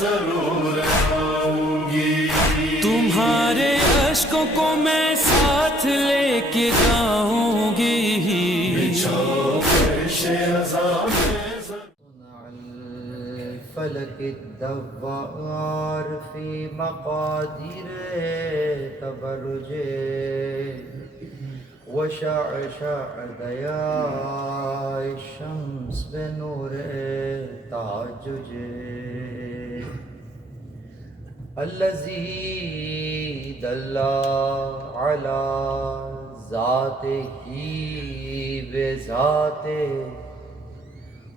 ضرور آؤں گی، تمہارے اشکوں کو میں ساتھ لے کے جاؤں گی، الفلك الدوار في مقادير تبرجه وشعشع ضياء الشمس بنور تعججه الذي دل على ذاته بذاته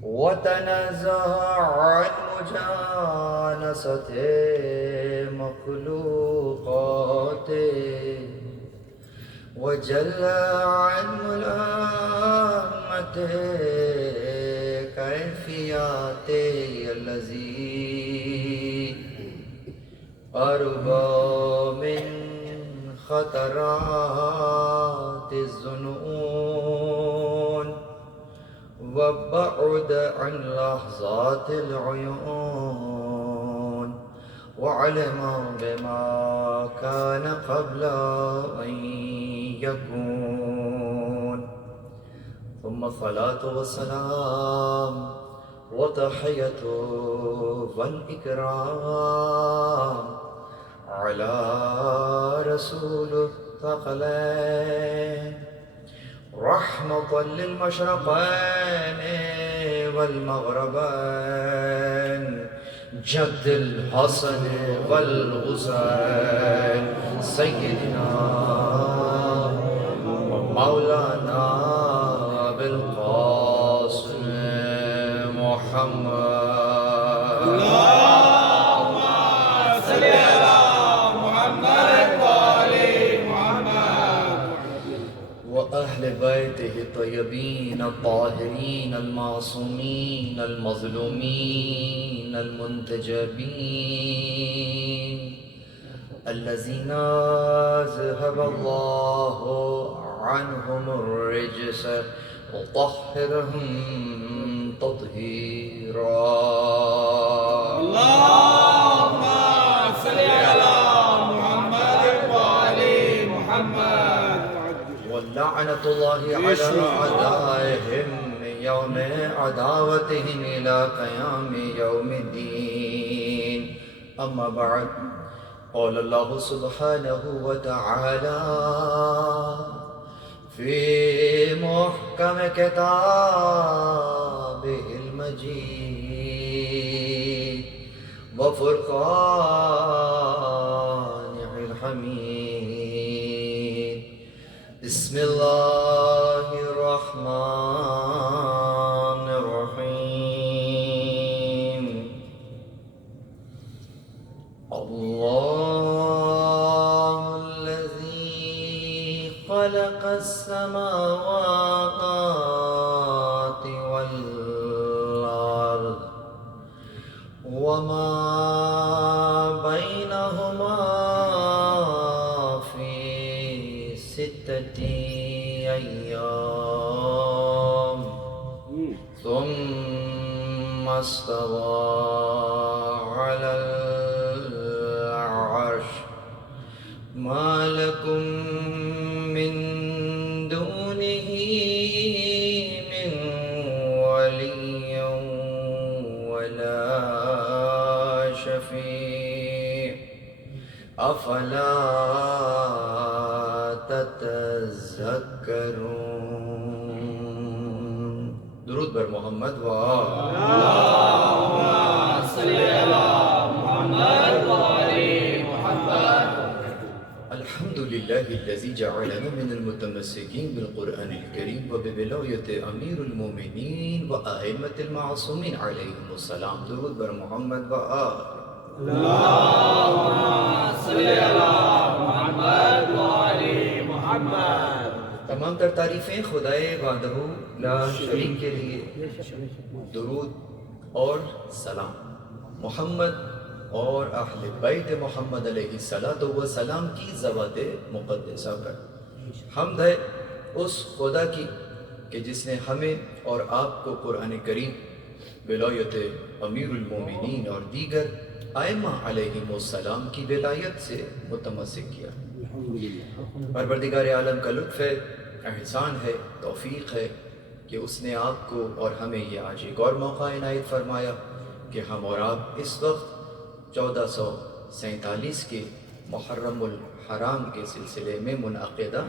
وتنزه عن مجانسة مخلوقاته وجل عن ملامة كيفياته الذي أربى من خطرات الظنون وبعد عن لحظات العيون وعلم بما كان قبل أن يكون، ثم الصلاة والسلام وتحية والإكرام على رسول الثقلين رحمة للمشرقين والمغربين جد الحسن والحسين سيدنا ومولانا بالقاسم محمد وأهل بيته الطيبين الطاهرين المعصومين المظلومين المنتجبين الذين أذهب الله عنهم الرجس وطهرهم تطهيرا. اللهم صل على محمد وآل محمد. ولعنة الله على أعدائهم من يوم عداوتهم إلى قيام يوم الدين. أما بعد، قال الله سبحانه وتعالى في محكم كتابه المجيد وفرقانه الحميد. بسم الله الرحمن الرحيم. الله الذي خلق السماوات والأرض وما بينهما في 6 أيام ثم استوى على العرش. ما لكم من دونه من ولي ولا شفيع أفلا تتذكرون. درود بر محمد و اللهم صل على محمد وآل محمد. الحمد لله الذي جعلنا من المتمسكين بالقرآن الكريم وبولاية أمير المؤمنين وأئمة المعصومين عليهم السلام. درود بر محمد و اللهم صل على محمد وآل محمد. تمام تر تعریفیں خدائے وحدہ لا شریک کے لیے. درود اور سلام محمد اور اہل بیت محمد علیہ السلام کی ذوات مقدسہ پر. حمد ہے اس خدا کی کہ جس نے ہمیں اور آپ کو قرآن کریم ولایت امیر المومنین اور دیگر ائمہ علیہم السلام کی ولایت سے متمسک کیا۔ پروردگار عالم کا لطف ہے، احسان ہے، توفیق ہے کہ اس نے آپ کو اور ہمیں یہ آج ایک اور موقع عنایت فرمایا کہ ہم اور آپ اس وقت 1447 کے محرم الحرام کے سلسلے میں منعقدہ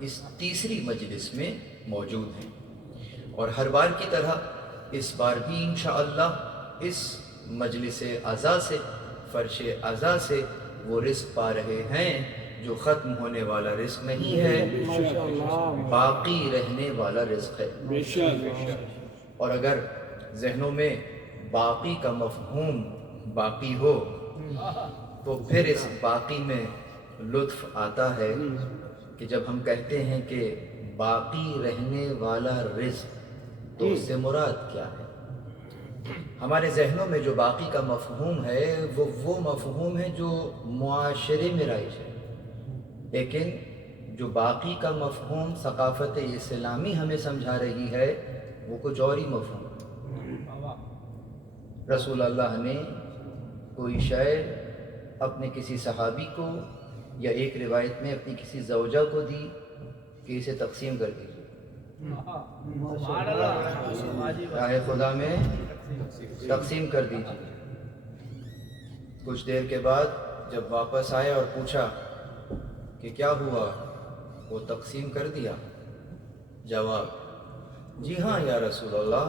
اس تیسری مجلس میں موجود ہیں، اور ہر بار کی طرح اس بار بھی انشاءاللہ اس مجلس عزا سے، فرش عزا سے وہ رزق پا رہے ہیں جو ختم ہونے والا رزق نہیں ہے، باقی رہنے والا رزق ہے۔ اور اگر ذہنوں میں باقی کا مفہوم باقی ہو تو پھر اس باقی میں لطف آتا ہے کہ جب ہم کہتے ہیں کہ باقی رہنے والا رزق تو اس سے مراد کیا ہے؟ ہمارے ذہنوں میں جو باقی کا مفہوم ہے وہ مفہوم ہے جو معاشرے میں رائج ہے، لیکن جو باقی کا مفہوم ثقافت اسلامی ہمیں سمجھا رہی ہے وہ کچھ اور ہی مفہوم ہے۔ رسول اللہ نے کوئی شے اپنے کسی صحابی کو یا ایک روایت میں اپنی کسی زوجہ کو دی کہ اسے تقسیم کر دیجیے، راہ خدا میں تقسیم کر دیجیے۔ کچھ دیر کے بعد جب واپس آئے اور پوچھا کہ کیا ہوا، وہ تقسیم کر دیا؟ جواب، جی ہاں یا رسول اللہ،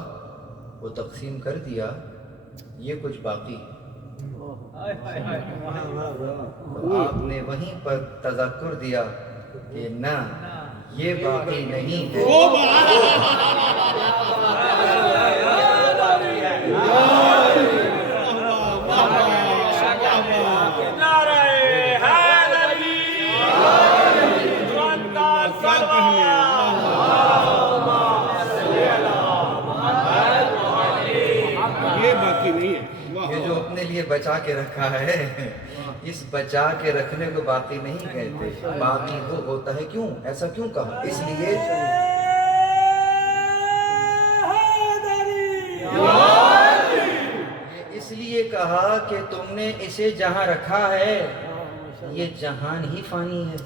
وہ تقسیم کر دیا، یہ کچھ باقی ہے۔ تو آپ نے وہیں پر تذکر دیا کہ نہ، یہ باقی نہیں ہے، یہ جو اپنے لیے بچا کے رکھا ہے، اس بچا کے رکھنے کو باقی نہیں کہتے، باقی وہ ہوتا ہے۔ کیوں ایسا کیوں کہا؟ اس لیے کہا کہ تم نے اسے جہاں رکھا ہے یہ جہان ہی فانی ہے،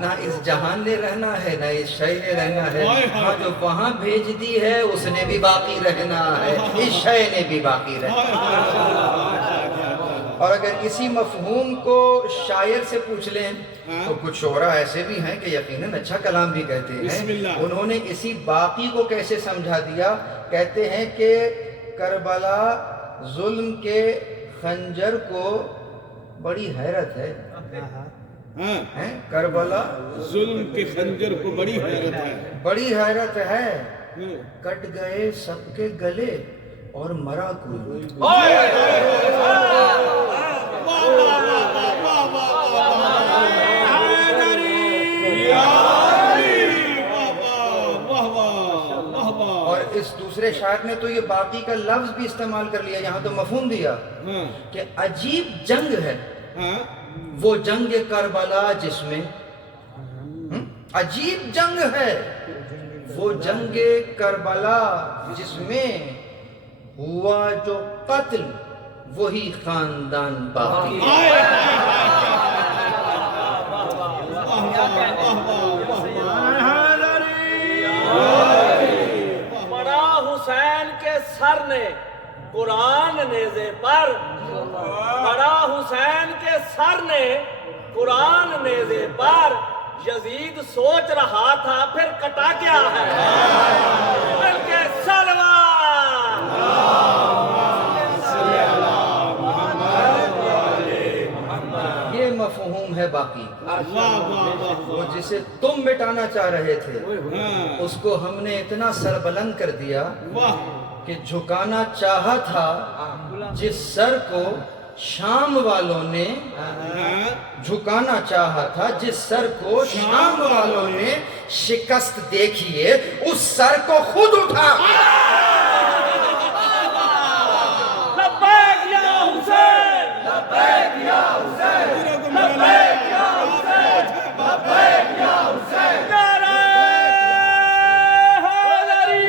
نہ اس جہان نے رہنا ہے نہ اس شے نے رہنا ہے۔ ہاں، جو وہاں بھیج دی ہے اس نے بھی باقی رہنا ہے، اس شے نے بھی باقی رہنا ہے۔ اور اگر اسی مفہوم کو شاعر سے پوچھ لیں تو کچھ شعراء ایسے بھی ہیں کہ یقیناً اچھا کلام بھی کہتے ہیں، انہوں نے اسی باقی کو کیسے سمجھا دیا؟ کہتے ہیں کہ کربلا ظلم کے خنجر کو بڑی حیرت ہے، کربلا ظلم کے خنجر کو بڑی حیرت ہے، بڑی حیرت ہے، کٹ گئے سب کے گلے اور مرا کوئی۔ اور اس دوسرے شاعر نے تو یہ باقی کا لفظ بھی استعمال کر لیا، یہاں تو مفہوم دیا کہ عجیب جنگ ہے وہ جنگ کربلا جس میں، عجیب جنگ ہے وہ جنگ کربلا جس میں ہوا جو قتل وہی خاندان باقی۔ پڑا حسین کے سر نے قرآن نیزے پر، پڑا حسین کے سر نے قرآن نیزے پر، یزید سوچ رہا تھا پھر کٹا کیا ہے، بلکہ سلوات۔ یہ مفہوم ہے باقی، وہ جسے تم مٹانا چاہ رہے تھے اس کو ہم نے اتنا سربلند کر دیا کہ جھکانا چاہا تھا جس سر کو شام والوں نے، جھکانا چاہا تھا جس سر کو شام والوں نے شکست دیکھیے اس سر کو خود اٹھا۔ لبیک یا حسین، لبیک یا حسین، لبیک یا حسین، لبیک یا حسین، نعرہ حیدری،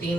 3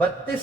32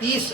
30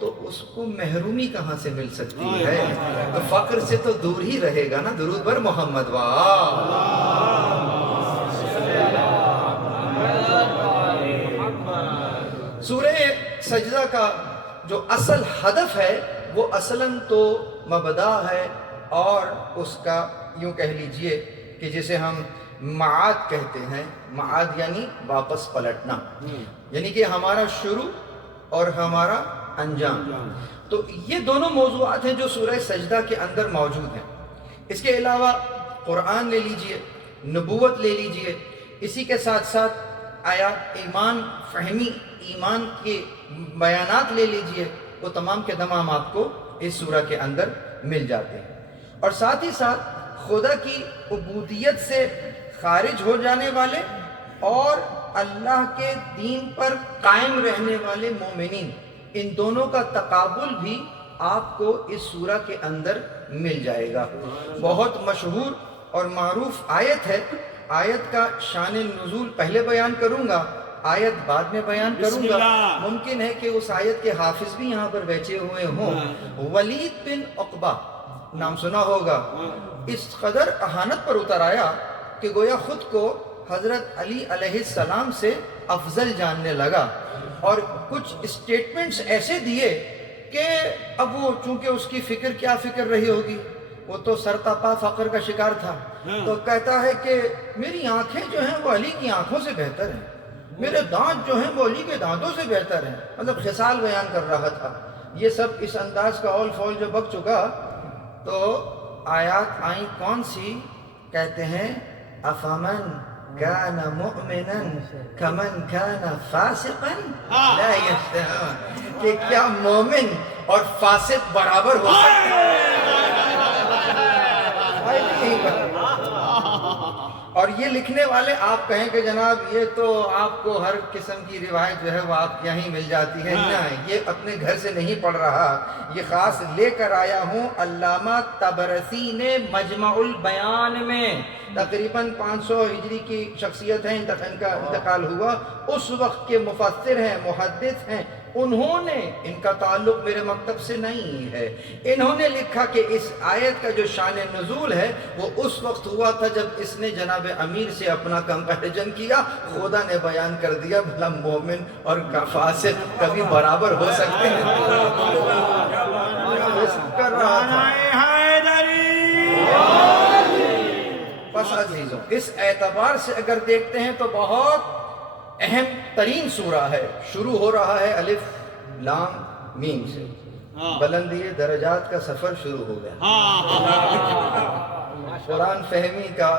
تو اس کو محرومی کہاں سے مل سکتی ہے؟ تو فقر سے تو دور ہی رہے گا نا. درود بر محمد. سورہ سجدہ کا جو اصل ہدف ہے وہ اصلاً تو مبدا ہے، اور اس کا یوں کہہ لیجئے کہ جسے ہم معاد کہتے ہیں. معاد یعنی واپس پلٹنا، یعنی کہ ہمارا شروع اور ہمارا انجام. تو یہ دونوں موضوعات ہیں جو سورہ سجدہ کے اندر موجود ہیں. اس کے علاوہ قرآن لے لیجئے، نبوت لے لیجئے، اسی کے ساتھ ساتھ آیات ایمان فہمی، ایمان کے بیانات لے لیجئے، وہ تمام کے تمام آپ کو اس سورہ کے اندر مل جاتے ہیں. اور ساتھ ہی ساتھ خدا کی عبودیت سے خارج ہو جانے والے اور اللہ کے دین پر قائم رہنے والے مومنین، ان دونوں کا تقابل بھی آپ کو اس سورہ کے اندر مل جائے گا. بہت مشہور اور معروف آیت ہے. آیت کا شان نزول پہلے بیان کروں گا، آیت بعد میں بیان کروں گا. ممکن ہے کہ اس آیت کے حافظ بھی یہاں پر بیٹھے ہوئے ہوں. ولید بن عقبہ نام سنا ہوگا. اس قدر اہانت پر اتر آیا کہ گویا خود کو حضرت علی علیہ السلام سے افضل جاننے لگا، اور کچھ اسٹیٹمنٹس ایسے دیے کہ اب وہ چونکہ اس کی فکر کیا فکر رہی ہوگی، وہ تو سرتاپا فقر کا شکار تھا. تو کہتا ہے کہ میری آنکھیں جو ہیں وہ علی کی آنکھوں سے بہتر ہیں، میرے دانت جو ہیں وہ علی کے دانتوں سے بہتر ہیں. مطلب خصال بیان کر رہا تھا. یہ سب اس انداز کا اول فول جو بک چکا تو آیات آئیں کون سی؟ کہتے ہیں افمن کان مؤمنا کمن کان فاسقا لا یستوون، کہ کیا مومن اور فاسق برابر ہو سکتے ہیں؟ اور یہ لکھنے والے آپ کہیں کہ جناب یہ تو آپ کو ہر قسم کی روایت جو ہے وہ آپ یہیں مل جاتی ہے. نہیں، یہ اپنے گھر سے نہیں پڑھ رہا، یہ خاص لے کر آیا ہوں علامہ طبرسی نے مجمع البیان میں. تقریباً 500 ہجری کی شخصیت ہے، ان کا انتقال ہوا. اس وقت کے مفسر ہیں، محدث ہیں. انہوں نے، ان کا تعلق میرے مکتب سے نہیں ہے، انہوں نے لکھا کہ اس آیت کا جو شان نزول ہے وہ اس وقت ہوا تھا جب اس نے جناب امیر سے اپنا کمپیریزن کیا. خدا نے بیان کر دیا بھلا مومن اور فاسق کبھی برابر ہو سکتے ہیں. کر رہا تھا. بس عزیزوں، اس اعتبار سے اگر دیکھتے ہیں تو بہت اہم ترین سورہ ہے. شروع ہو رہا ہے الف لام میم سے. بلندی درجات کا سفر شروع ہو گیا. قرآن فہمی کا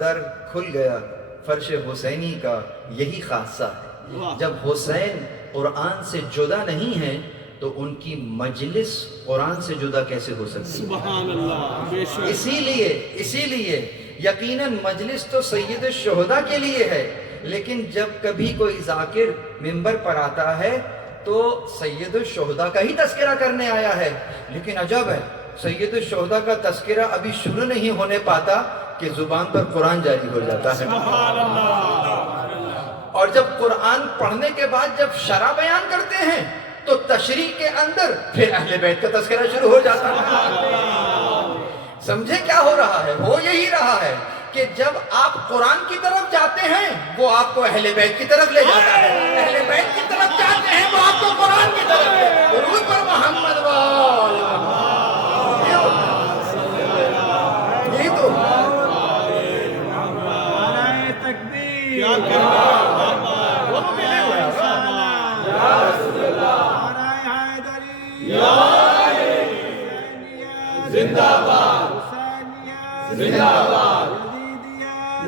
در کھل گیا. فرش حسینی کا یہی خاصہ ہے. جب حسین قرآن سے جدا نہیں ہے تو ان کی مجلس قرآن سے جدا کیسے ہو سکتی؟ سبحان اللہ. اسی لیے یقیناً مجلس تو سید الشہداء کے لیے ہے، لیکن جب کبھی کوئی ذاکر منبر پر آتا ہے تو سید الشہداء کا ہی تذکرہ کرنے آیا ہے. لیکن عجب ہے، سید الشہداء کا تذکرہ ابھی شروع نہیں ہونے پاتا کہ زبان پر قرآن جاری ہو جاتا ہے. اور جب قرآن پڑھنے کے بعد جب شرح بیان کرتے ہیں تو تشریح کے اندر پھر اہل بیت کا تذکرہ شروع ہو جاتا ہے. سمجھے کیا ہو رہا ہے؟ ہو یہی رہا ہے کہ جب آپ قرآن کی طرف جاتے ہیں وہ آپ کو اہل بیت کی طرف لے جاتا ہے، اہل بیت کی طرف جاتے ہیں وہ آپ کو قرآن کی طرف لے. درود پر محمد یہی تو زندہ باد، زندہ باد،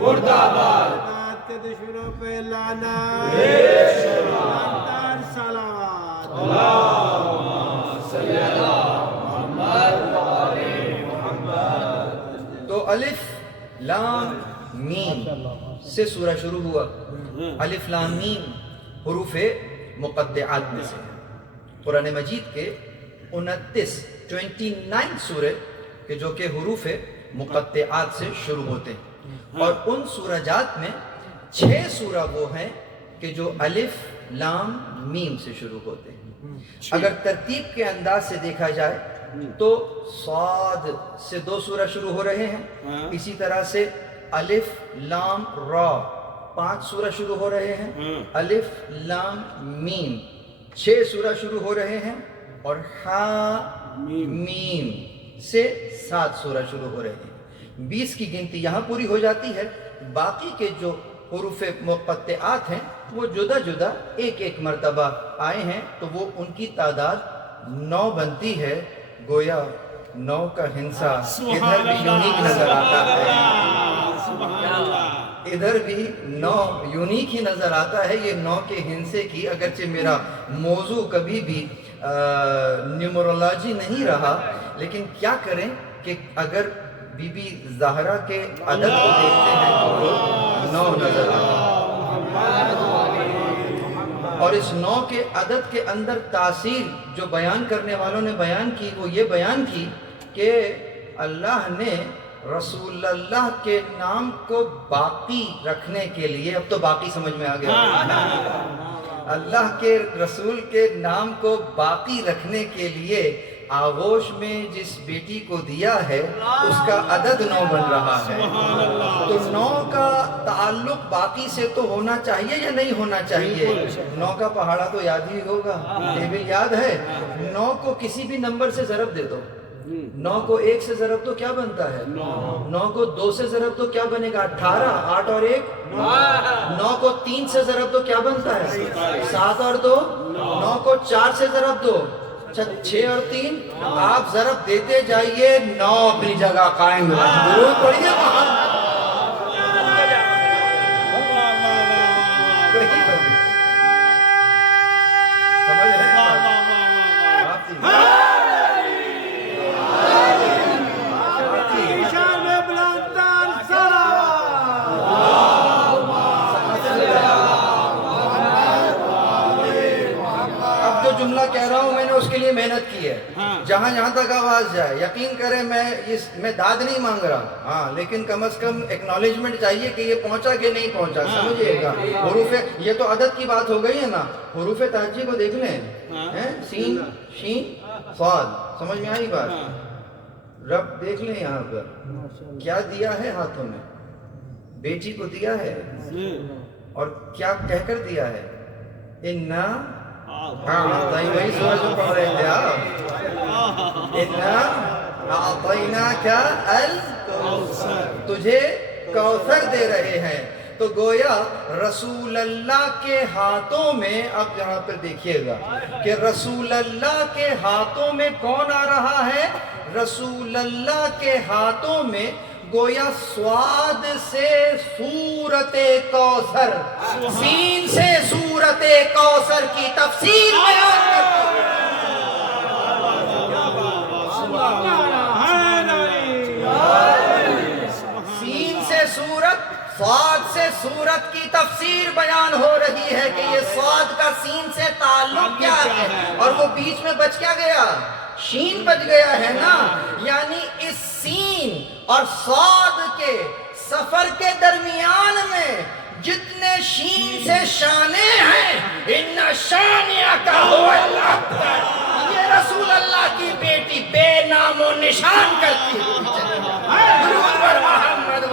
مردہ باد. کے دشمنوں پہ لعنت، صلوات. تو الف لام میم سے سورہ شروع ہوا. الف لام میم حروف مقطعات میں سے. قرآن مجید کے 29 سورے کہ جو کہ حروف مقطعات سے شروع ہوتے ہیں، اور ان سورجات میں 6 سورہ وہ ہیں کہ جو الف لام میم سے شروع ہوتے ہیں. اگر ترتیب کے انداز سے دیکھا جائے تو صاد سے 2 سورہ شروع ہو رہے ہیں، اسی طرح سے الف لام را 5 سورہ شروع ہو رہے ہیں، الف لام میم 6 سورہ شروع ہو رہے ہیں، اور ہا میم سے 7 سورہ شروع ہو رہے ہیں۔ 20 کی گنتی یہاں پوری ہو جاتی ہے۔ باقی کے جو حروف مقطعات ہیں وہ جدا جدا ایک ایک مرتبہ آئے ہیں، تو وہ ان کی تعداد 9 بنتی ہے۔ گویا 9 کا ہندسہ ادھر بھی یونیک نظر آتا ہے، ادھر بھی 9 یونیک ہی نظر آتا ہے۔ یہ 9 کے ہندسے کی، اگرچہ میرا موضوع کبھی بھی نیومرولوجی نہیں رہا، لیکن کیا کریں کہ اگر بی بی زہرا کے عدد کو دیکھتے ہیں تو وہ 9 نظر آتا ہے، اور اس 9 کے عدد کے اندر تاثیر جو بیان کرنے والوں نے بیان کی وہ یہ بیان کی کہ اللہ نے رسول اللہ کے نام کو باقی رکھنے کے لیے، اب تو باقی سمجھ میں آ گیا، اللہ کے رسول کے نام کو باقی رکھنے کے لیے آغوش میں جس بیٹی کو دیا ہے اس کا عدد 9 بن رہا ہے۔ تو 9 کا تعلق باقی سے تو ہونا چاہیے یا نہیں ہونا چاہیے؟ 9 کا پہاڑا تو یاد ہی ہوگا، ٹیبل یاد ہے۔ 9 کو کسی بھی نمبر سے ضرب دے دو، 9 کو 1 سے ضرب تو کیا بنتا ہے؟ 9 کو 2 سے ضرب تو کیا بنے گا؟ 18، 8 اور 1 9 کو 3 سے ضرب تو کیا بنتا ہے؟ 7 اور 2 9 کو 4 سے ضرب دو، 6 اور 3 آپ ضرب دیتے جائیے، 9 اپنی جگہ قائم رہے۔ درود پڑھیے محمد۔ سمجھ رہے ہیں؟ شان بلندان سلام۔ اب جو جملہ کہہ رہا ہوں میں نے اس کے لیے محنت کی ہے، جہاں جہاں تک آواز جائے یقین کریں میں داد نہیں مانگ رہا، ہاں لیکن کم از کم ایکنالجمنٹ چاہیے کہ یہ پہنچا کہ نہیں پہنچا، سمجھئے گا۔ حروف یہ تو عدد کی بات ہو گئی ہے نا، حروف تہجی کو دیکھ لیں، سین شین صاد، سمجھ میں آئی بات؟ رب دیکھ لیں یہاں پر کیا دیا ہے ہاتھوں میں، بیٹی کو دیا ہے، اور کیا کہہ کر دیا ہے؟ اِنَّا وہی سورہ جو پڑھ رہے تھے آپ، اِنَّا أَعْطَيْنَاكَ الْكَوْثَرَ، تجھے کوثر دے رہے ہیں۔ تو گویا رسول اللہ کے ہاتھوں میں، اب یہاں پر دیکھیے گا کہ رسول اللہ کے ہاتھوں میں کون آ رہا ہے؟ رسول اللہ کے ہاتھوں میں گویا سواد سے سورت کوثر، سین سے سورت کوثر کی تفسیر بیان کرتی ہے۔ سین سے سورت، صاد سے سورت کی تفسیر بیان ہو رہی ہے کہ یہ صاد کا سین سے تعلق کیا ہے، اور وہ بیچ میں بچ کیا گیا؟ شین بچ گیا ہے نا، یعنی اس سین اور صاد کے سفر کے درمیان میں جتنے شین سے شانے ہیں، اِنَّ شَانِئَكَ هُوَ الْأَبْتَرُ، یہ رسول اللہ کی بیٹی بے نام و نشان کرتی ہے۔ درود پر محمد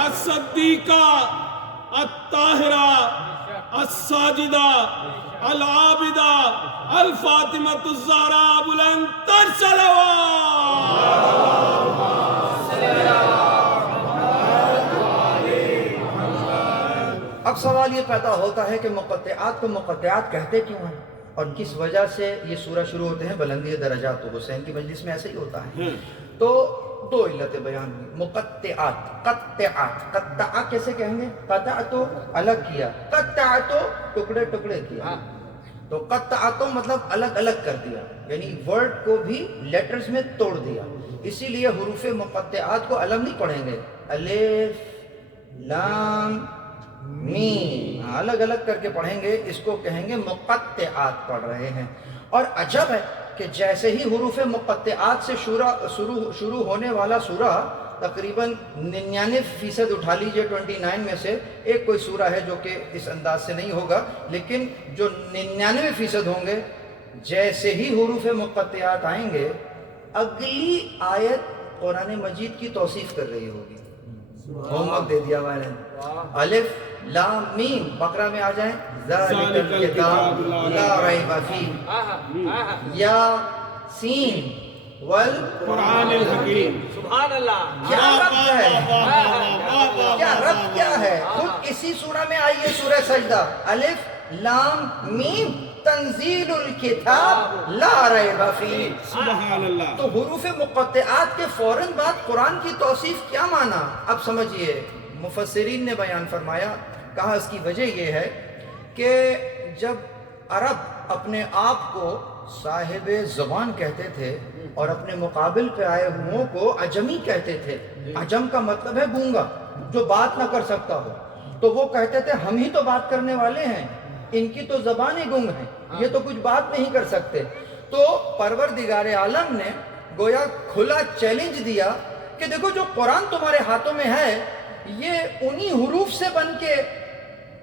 الصدیقہ الطاہرہ الساجدہ العابدہ الفاطمۃ الزہراء بلند تر صلوات۔ اب سوال یہ پیدا ہوتا ہے کہ مقطعات کو مقطعات کہتے کیوں ہیں، اور کس وجہ سے یہ سورہ شروع ہوتے ہیں بلندی درجات؟ تو حسین کی مجلس میں ایسے ہی ہوتا ہے۔ تو 2 علتیں بیان ہوئی، مقطعات، قطعات، قطع کیسے کہیں گے؟ قطع تو الگ کیا، قطع تو ٹکڑے ٹکڑے کیا، تو قطع تو مطلب الگ الگ کر دیا، یعنی ورڈ کو بھی لیٹرز میں توڑ دیا۔ اسی لیے حروف مقطعات کو الگ نہیں پڑھیں گے، الف لام میم، الگ الگ کر کے پڑھیں گے، اس کو کہیں گے مقطعات پڑھ رہے ہیں۔ اور عجب ہے کہ جیسے ہی حروف مقطعات سے شروع ہونے والا سورہ تقریباً 99% اٹھا لیجئے 29 میں سے ایک کوئی سورہ ہے جو کہ اس انداز سے نہیں ہوگا، لیکن جو 99% ہوں گے جیسے ہی حروف مقطعات آئیں گے اگلی آیت قرآن مجید کی توصیف کر رہی ہوگی۔ ہوم ورک دے دیا میں نے، الف لام میم، بقرہ میں آ جائیں ذالک الکتاب لا ریب فیہ، یا سین قرآن الحکیم۔ سبحان اللہ۔ کیا ربط ہے؟ کیا ربط کیا ہے؟ خود اسی سورہ میں آئیے، سورہ سجدہ، الف لام میم تنزیل الکتاب لا ریب فیہ۔ سبحان اللہ۔ تو حروف مقطعات کے فوراً بعد قرآن کی توصیف کیا مانا؟ اب سمجھئے، مفسرین نے بیان فرمایا، کہا اس کی وجہ یہ ہے کہ جب عرب اپنے آپ کو صاحب زبان کہتے تھے اور اپنے مقابل پہ آئے ہوں کو عجمی کہتے تھے، عجم کا مطلب ہے گونگا، جو بات نہ کر سکتا ہو، تو وہ کہتے تھے ہم ہی تو بات کرنے والے ہیں، ان کی تو زبان ہی گنگ ہے، یہ تو کچھ بات نہیں کر سکتے۔ تو پروردگار عالم نے گویا کھلا چیلنج دیا کہ دیکھو جو قرآن تمہارے ہاتھوں میں ہے یہ انہی حروف سے بن کے،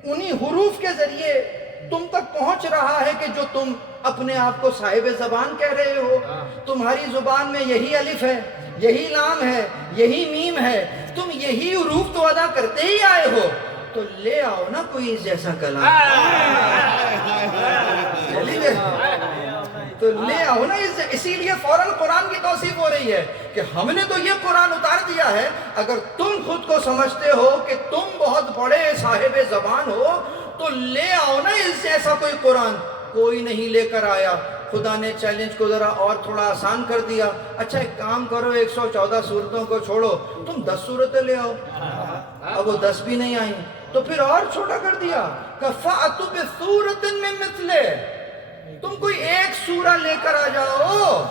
انہی حروف کے ذریعے تم تک پہنچ رہا ہے کہ جو تم اپنے آپ کو صاحب زبان کہہ رہے ہو۔ تمہاری زبان میں یہی الف ہے، یہی لام ہے، یہی میم ہے، تم یہی حروف تو ادا کرتے ہی آئے ہو، تو لے آؤ نا کوئی اس جیسا کلام، تو لے آؤ نا۔ اسی لیے فوراً قرآن کی توصیف ہو رہی ہے کہ ہم نے تو یہ قرآن اتار دیا ہے، اگر تم خود کو سمجھتے ہو کہ تم بہت بڑے صاحب زبان ہو تو لے آؤ نا اس جیسا کوئی قرآن۔ کوئی نہیں لے کر آیا۔ خدا نے چیلنج کو ذرا اور تھوڑا آسان کر دیا، اچھا ایک کام کرو، 114 سورتوں کو چھوڑو، تم 10 سورتیں لے آؤ۔ اب وہ 10 بھی نہیں آئیں تو پھر اور چھوٹا کر دیا، کَفَأْتُ بِسُورَةٍ مِّن مِّثْلِهِ، تم کوئی ایک سورہ لے کر آ جاؤ۔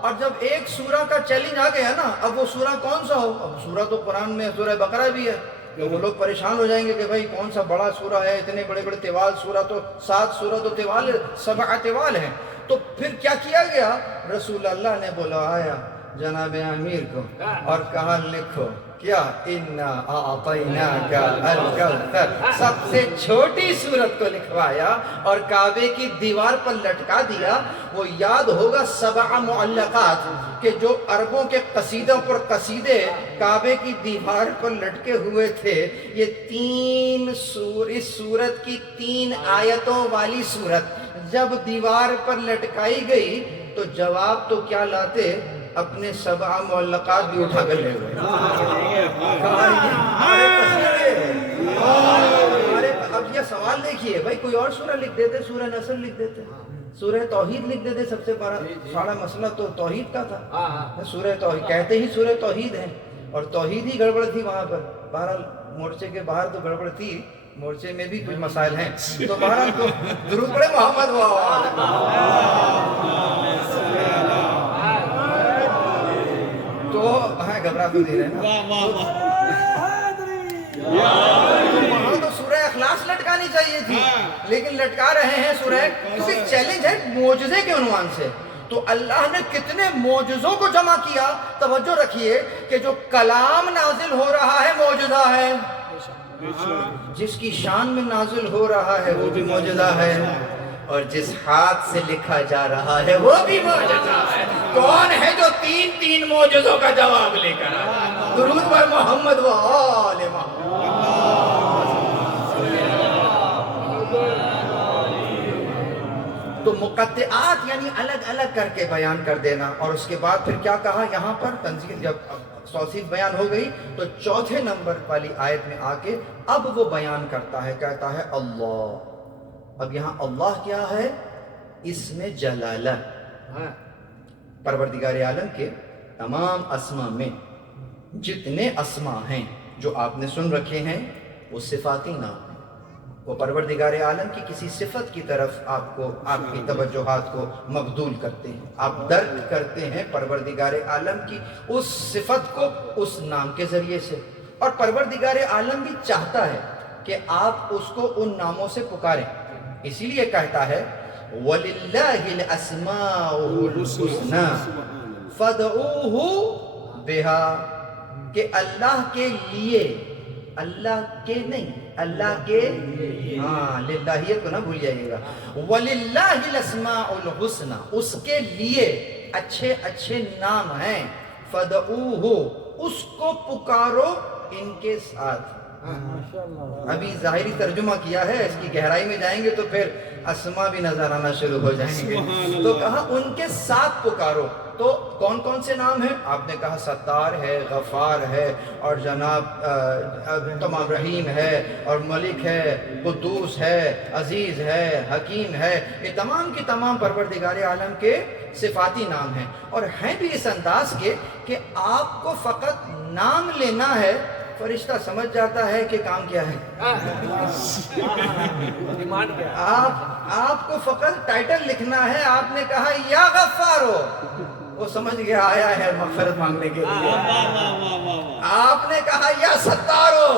اور جب ایک سورہ کا چیلنج آ گیا نا، اب وہ سورہ کون سا ہو؟ اب سورہ تو قرآن میں سورہ بقرہ بھی ہے، تو وہ لوگ پریشان ہو جائیں گے کہ بھائی کون سا بڑا سورہ ہے، اتنے بڑے بڑے طوال سورہ، تو 7 سورہ تو طوال، 7 طوال ہیں۔ تو پھر کیا کیا گیا؟ رسول اللہ نے بلایا جناب امیر کو اور کہا لکھو کیا، اِنَّا أَعْطَيْنَاكَ الْكَوْثَرَ، سب سے چھوٹی سورت کو لکھوایا اور کعبے کی دیوار پر لٹکا دیا۔ وہ یاد ہوگا 7 معلقات کہ جو عربوں کے قصیدوں پر قصیدے کعبے کی دیوار پر لٹکے ہوئے تھے، یہ 3 اس سورت کی 3 آیتوں والی سورت جب دیوار پر لٹکائی گئی تو جواب تو کیا لاتے، اپنے 7 معلقات بھی اٹھا کر لے گئے۔ اب یہ سوال دیکھیے بھائی، کوئی اور سورہ لکھ دیتے، سورہ نصر لکھ دیتے، سورہ توحید لکھ دیتے، سب سے بڑا مسئلہ تو توحید کا تھا۔ سورہ توحید کہتے ہی سورہ توحید ہے، اور توحید ہی گڑبڑ تھی وہاں پر۔ بہرحال مورچے کے باہر تو گڑبڑ تھی، مورچے میں بھی کچھ مسائل ہیں، تو بہرحال تو درود پڑھے محمد تو گھبرا تو دے رہے ہیں نا، تو سورہ اخلاص لٹکانی چاہیے تھی، لیکن لٹکا رہے ہیں سورہ، کیونکہ چیلنج ہے معجزے کے عنوان سے۔ تو اللہ نے کتنے معجزوں کو جمع کیا۔ توجہ رکھیے کہ جو کلام نازل ہو رہا ہے معجزہ ہے، جس کی شان میں نازل ہو رہا ہے وہ بھی معجزہ ہے، اور جس ہاتھ سے لکھا جا رہا ہے وہ بھی معجزہ ہے۔ کون ہے جو 3 معجزوں کا جواب لے کر آیا؟ درود پر محمد و آل محمد۔ تو مقطعات یعنی الگ الگ کر کے بیان کر دینا، اور اس کے بعد پھر کیا کہا یہاں پر تنزیل، جب توصیف بیان ہو گئی تو 4 نمبر والی آیت میں آ کے اب وہ بیان کرتا ہے، کہتا ہے اللہ۔ اب یہاں اللہ کیا ہے؟ اسم جلالہ، پروردگار عالم کے تمام اسما میں جتنے اسما ہیں جو آپ نے سن رکھے ہیں وہ صفاتی نام ہیں، وہ پروردگار عالم کی کسی صفت کی طرف آپ کی توجہات کو مبذول کرتے ہیں، آپ درک کرتے ہیں پروردگار عالم کی اس صفت کو اس نام کے ذریعے سے، اور پروردگار عالم بھی چاہتا ہے کہ آپ اس کو ان ناموں سے پکاریں۔ اسی لیے کہتا ہے وَلِلَّهِ الْأَسْمَاءُ الْحُسْنَى فَادْعُوهُ بِهَا کہ اللہ کے لیے، اللہ کے نہیں، اللہ کے للہیت کو نہ بھول جائیے گا، وَلِلَّهِ الْأَسْمَاءُ الْحُسْنَى اس کے لیے اچھے اچھے نام ہیں، فَادْعُوهُ اس کو پکارو ان کے ساتھ۔ ابھی ظاہری ترجمہ کیا ہے، اس کی گہرائی میں جائیں گے تو پھر اسما بھی نظر آنا شروع ہو جائیں گے۔ تو کہا ان کے ساتھ پکارو۔ تو کون کون سے نام ہیں؟ آپ نے کہا ستار ہے، غفار ہے، اور جناب تمام رحیم ہے، اور ملک ہے، قدوس ہے، عزیز ہے، حکیم ہے۔ یہ تمام کی تمام پروردگار عالم کے صفاتی نام ہیں، اور ہیں بھی اس انداز کے کہ آپ کو فقط نام لینا ہے، فرشتہ سمجھ جاتا ہے کہ کام کیا ہے۔ آپ کو فقط ٹائٹل لکھنا ہے۔ آپ نے کہا یا غفارو، وہ سمجھ گیا آیا ہے مغفرت مانگنے کے لیے۔ آپ نے کہا یا ستارو،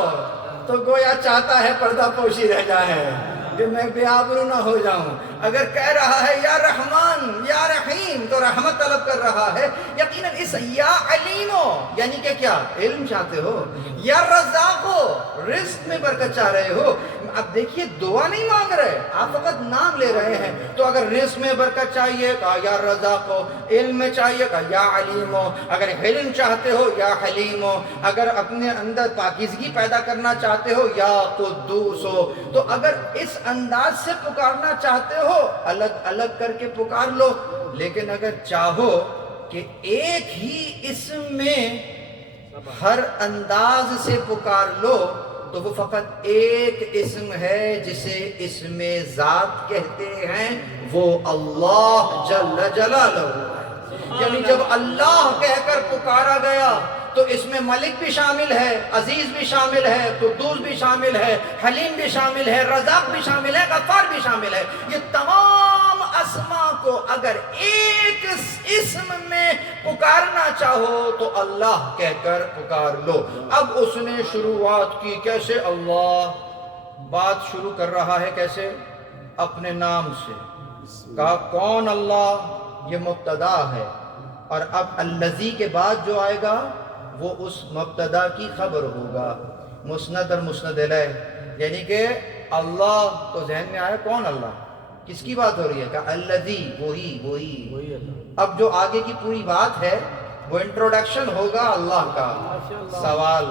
تو گویا چاہتا ہے پردہ پوشی رہ جائے کہ میں بے آبرو نہ ہو جاؤں۔ اگر کہہ رہا ہے یا رحمان یا رحیم تو رحمت طلب کر رہا ہے۔ یقیناً اس یا علیمو یعنی کہ کیا علم چاہتے ہو، یا رزاقو رزق میں برکت چاہ رہے ہو۔ اب دیکھیے دعا نہیں مانگ رہے، آپ فقط نام لے رہے ہیں۔ تو اگر رزق میں برکت چاہیے کہا یا رزاقو، علم میں چاہیے کہا یا علیمو، اگر علم چاہتے ہو یا حلیمو، اگر اپنے اندر پاکیزگی پیدا کرنا چاہتے ہو یا قدوسو۔ تو اگر اس انداز سے پکارنا چاہتے ہو الگ الگ کر کے پکار لو، لیکن اگر چاہو کہ ایک ہی اسم میں ہر انداز سے پکار لو تو وہ فقط ایک اسم ہے جسے اسم ذات کہتے ہیں، وہ اللہ جل جلالہ۔ یعنی جب اللہ کہہ کر پکارا گیا تو اس میں ملک بھی شامل ہے، عزیز بھی شامل ہے، قدوس بھی شامل ہے، حلیم بھی شامل ہے، رزاق بھی شامل ہے، غفار بھی شامل ہے۔ یہ تمام اسما کو اگر ایک اسم میں پکارنا چاہو تو اللہ کہہ کر پکار لو۔ اب اس نے شروعات کی کیسے؟ اللہ بات شروع کر رہا ہے کیسے؟ اپنے نام سے۔ کہا کون اللہ؟ یہ مبتدا ہے، اور اب الذی کے بعد جو آئے گا وہ اس مبتدا کی خبر ہوگا، مسند اور مسند الیہ۔ یعنی کہ اللہ تو ذہن میں آیا، کون اللہ؟ کس کی بات ہو رہی ہے؟ کہا الذی، وہی۔ اب جو آگے کی پوری بات ہے وہ انٹروڈکشن ہوگا اللہ کا۔ سوال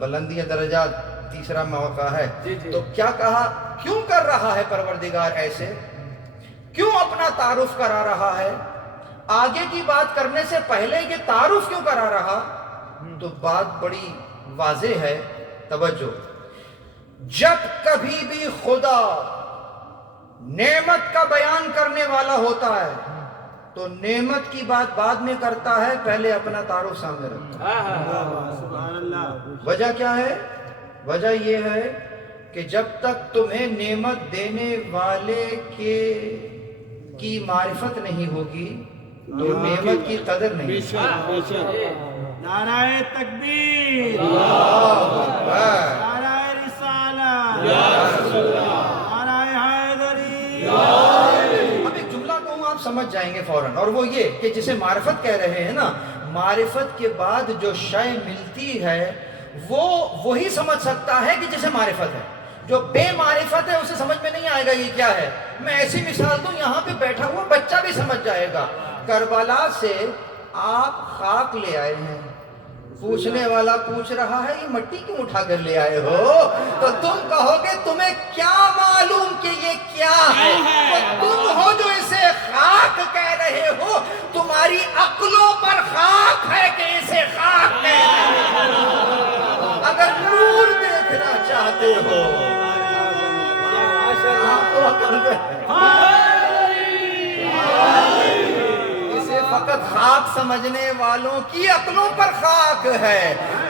بلندی درجات تیسرا موقع ہے۔ تو کیا کہا؟ کیوں کر رہا ہے پروردگار ایسے؟ کیوں اپنا تعارف کرا رہا ہے؟ آگے کی بات کرنے سے پہلے یہ تعارف کیوں کرا رہا؟ تو بات بڑی واضح ہے، توجہ۔ جب کبھی بھی خدا نعمت کا بیان کرنے والا ہوتا ہے تو نعمت کی بات بعد میں کرتا ہے، پہلے اپنا تعارف سامنے رکھتا ہے۔ وجہ کیا ہے؟ وجہ یہ ہے کہ جب تک تمہیں نعمت دینے والے کی معرفت نہیں ہوگی تو نعمت کی قدر نہیں۔ نعرہ تکبیر، اللہ اکبر، نعرہ رسالت، نعرہ حیدری۔ اب ایک جملہ کہوں آپ سمجھ جائیں گے فوراً، اور وہ یہ کہ جسے معرفت کہہ رہے ہیں نا، معرفت کے بعد جو شے ملتی ہے وہ وہی سمجھ سکتا ہے کہ جسے معرفت ہے۔ جو بے معرفت ہے اسے سمجھ میں نہیں آئے گا یہ کیا ہے۔ میں ایسی مثال دوں، یہاں پہ بیٹھا ہوا بچہ بھی سمجھ جائے گا۔ کربلا سے آپ خاک لے آئے ہیں، پوچھنے والا پوچھ رہا ہے یہ مٹی کیوں اٹھا کر لے آئے ہو؟ تو تم کہو گے تمہیں کیا معلوم کہ یہ کیا ہے؟ تو تم ہو جو اسے خاک کہہ رہے ہو، تمہاری عقلوں پر خاک ہے کہ اسے خاک کہہ رہے ہو۔ اگر نور دیکھنا چاہتے ہو اسے فقط خاک سمجھنے والوں کی عقلوں پر خاک ہے۔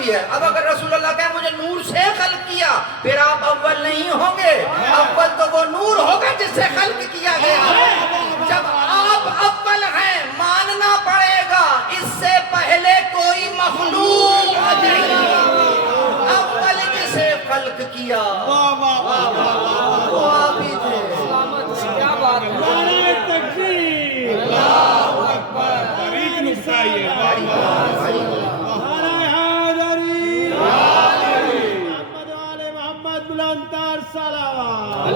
ہوئی ہے. اب اگر رسول اللہ کہیں مجھے نور سے خلق کیا, پھر آپ اول نہیں ہوں گے. اول تو وہ نور ہوگا جس سے خلق کیا گیا. جب آپ اول ہیں ماننا پڑے گا اس سے پہلے کوئی مخلوق نہیں. اول جسے خلق کیا وہ آپ ہی تھے. نعرہ تکبیر. باریک نقطہ یہ. نعرہ حیدری. محمد و آل محمد بلند تر صلوات.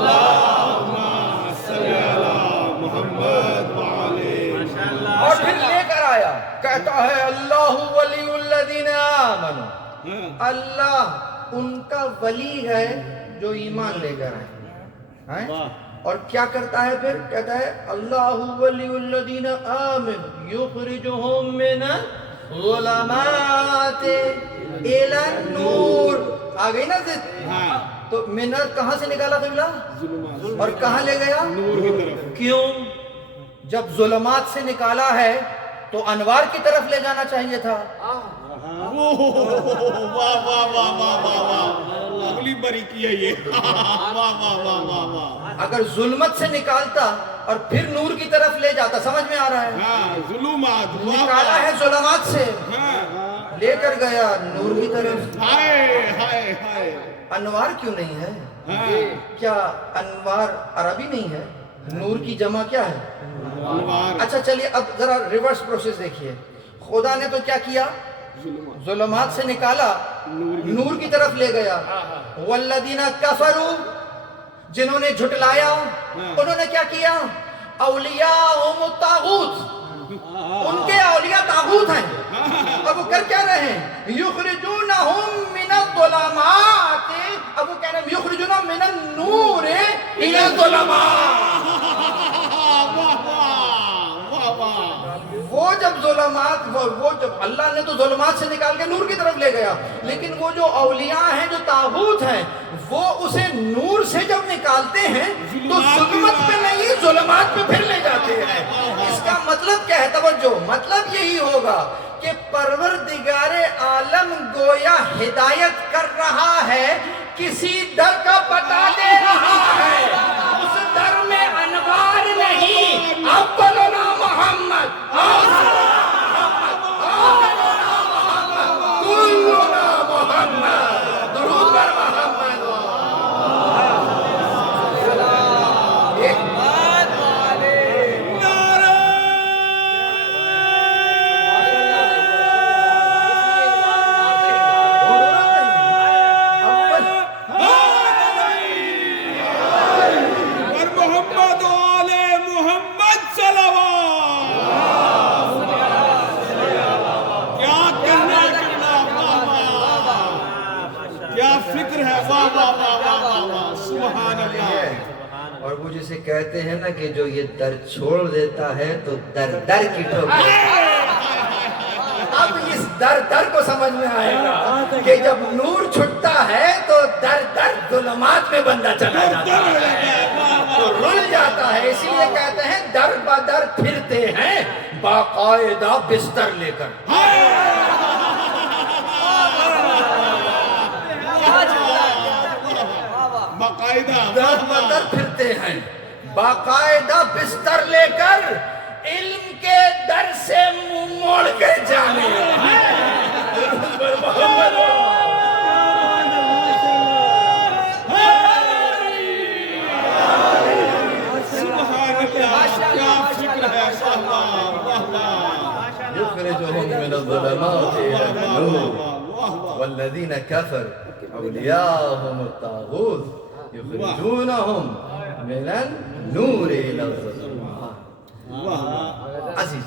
اور پھر لے کر آیا, کہتا ہے اللہ ولی الذین آمنوا, اللہ ان کا ولی ہے جو ایمان لے کر آئے. اور کیا کرتا ہے پھر؟ کہتا ہے اللہ ولی الذین آمنوا یخرجہم من الظلمات الی النور. آ گئی نا ضد؟ تو منت کہاں سے نکالا قبلہ اور کہاں لے گیا؟ نور کی طرف. کیوں؟ جب ظلمات سے نکالا ہے تو انوار کی طرف لے جانا چاہیے تھا. واہ واہ واہ واہ واہ واہ, اگلی باریکی ہے یہ. واہ واہ واہ واہ واہ. اگر ظلمت سے نکالتا اور پھر نور کی طرف لے جاتا, سمجھ میں آ رہا ہے؟ ہاں ظلمات. نکالا ہے ظلمات سے, لے کر گیا نور کی طرف. ہائے ہائے ہائے. انوار کیوں نہیں ہے؟ کیا انوار عربی نہیں ہے؟ نور کی جمع کیا ہے؟ اچھا چلیے اب ذرا ریورس پروسیس دیکھیے. خدا نے تو کیا کیا؟ ظلمات سے نکالا, نور کی طرف لے گیا. والذین کفروا, جنہوں نے جھٹلایا, انہوں نے کیا کیا؟ اولیاءہم الطاغوت, ان کے اولیاء طاغوت ہیں. اب وہ کر کیا رہے ہیں؟ یخرجونہم من الظلمات, اب وہ کہہ رہے ہیں یخرجونہم من النور الی الظلمات. وہ جب ظلمات, وہ جب اللہ نے تو ظلمات سے نکال کے نور کی طرف لے گیا, لیکن وہ جو اولیاء ہیں جو طاغوت ہیں وہ اسے نور سے جب نکالتے ہیں تو ظلمت پہ نہیں ظلمات پہ پھر لے جاتے ہیں. اس کا مطلب کیا ہے؟ توجہ, مطلب یہی ہوگا کہ پروردگار عالم گویا ہدایت کر رہا ہے, کسی در کا پتا دے رہا ہے. اس در میں انوار نہیں, اولنا محمد, آخرنا محمد, کلنا محمد. درود بر محمد. اور وہ جسے کہتے ہیں نا کہ جو یہ در چھوڑ دیتا ہے تو در در کی ٹھوکر. اب اس در در کو سمجھ میں آئے گا کہ جب نور چھٹتا ہے تو در در ظلمات میں بندہ چلا جاتا ہے, تو رل جاتا ہے. اسی لیے کہتے ہیں در بدر پھرتے ہیں باقاعدہ بستر لے کر. در بدر پھرتے ہیں باقاعدہ بستر لے کر, علم کے در سے منہ موڑ کے جانے. يخرجهم من الظلمات إلى النور والذين كفروا أولياءهم الطاغوت يخرجونهم من النور إلى الظلمات. عزیز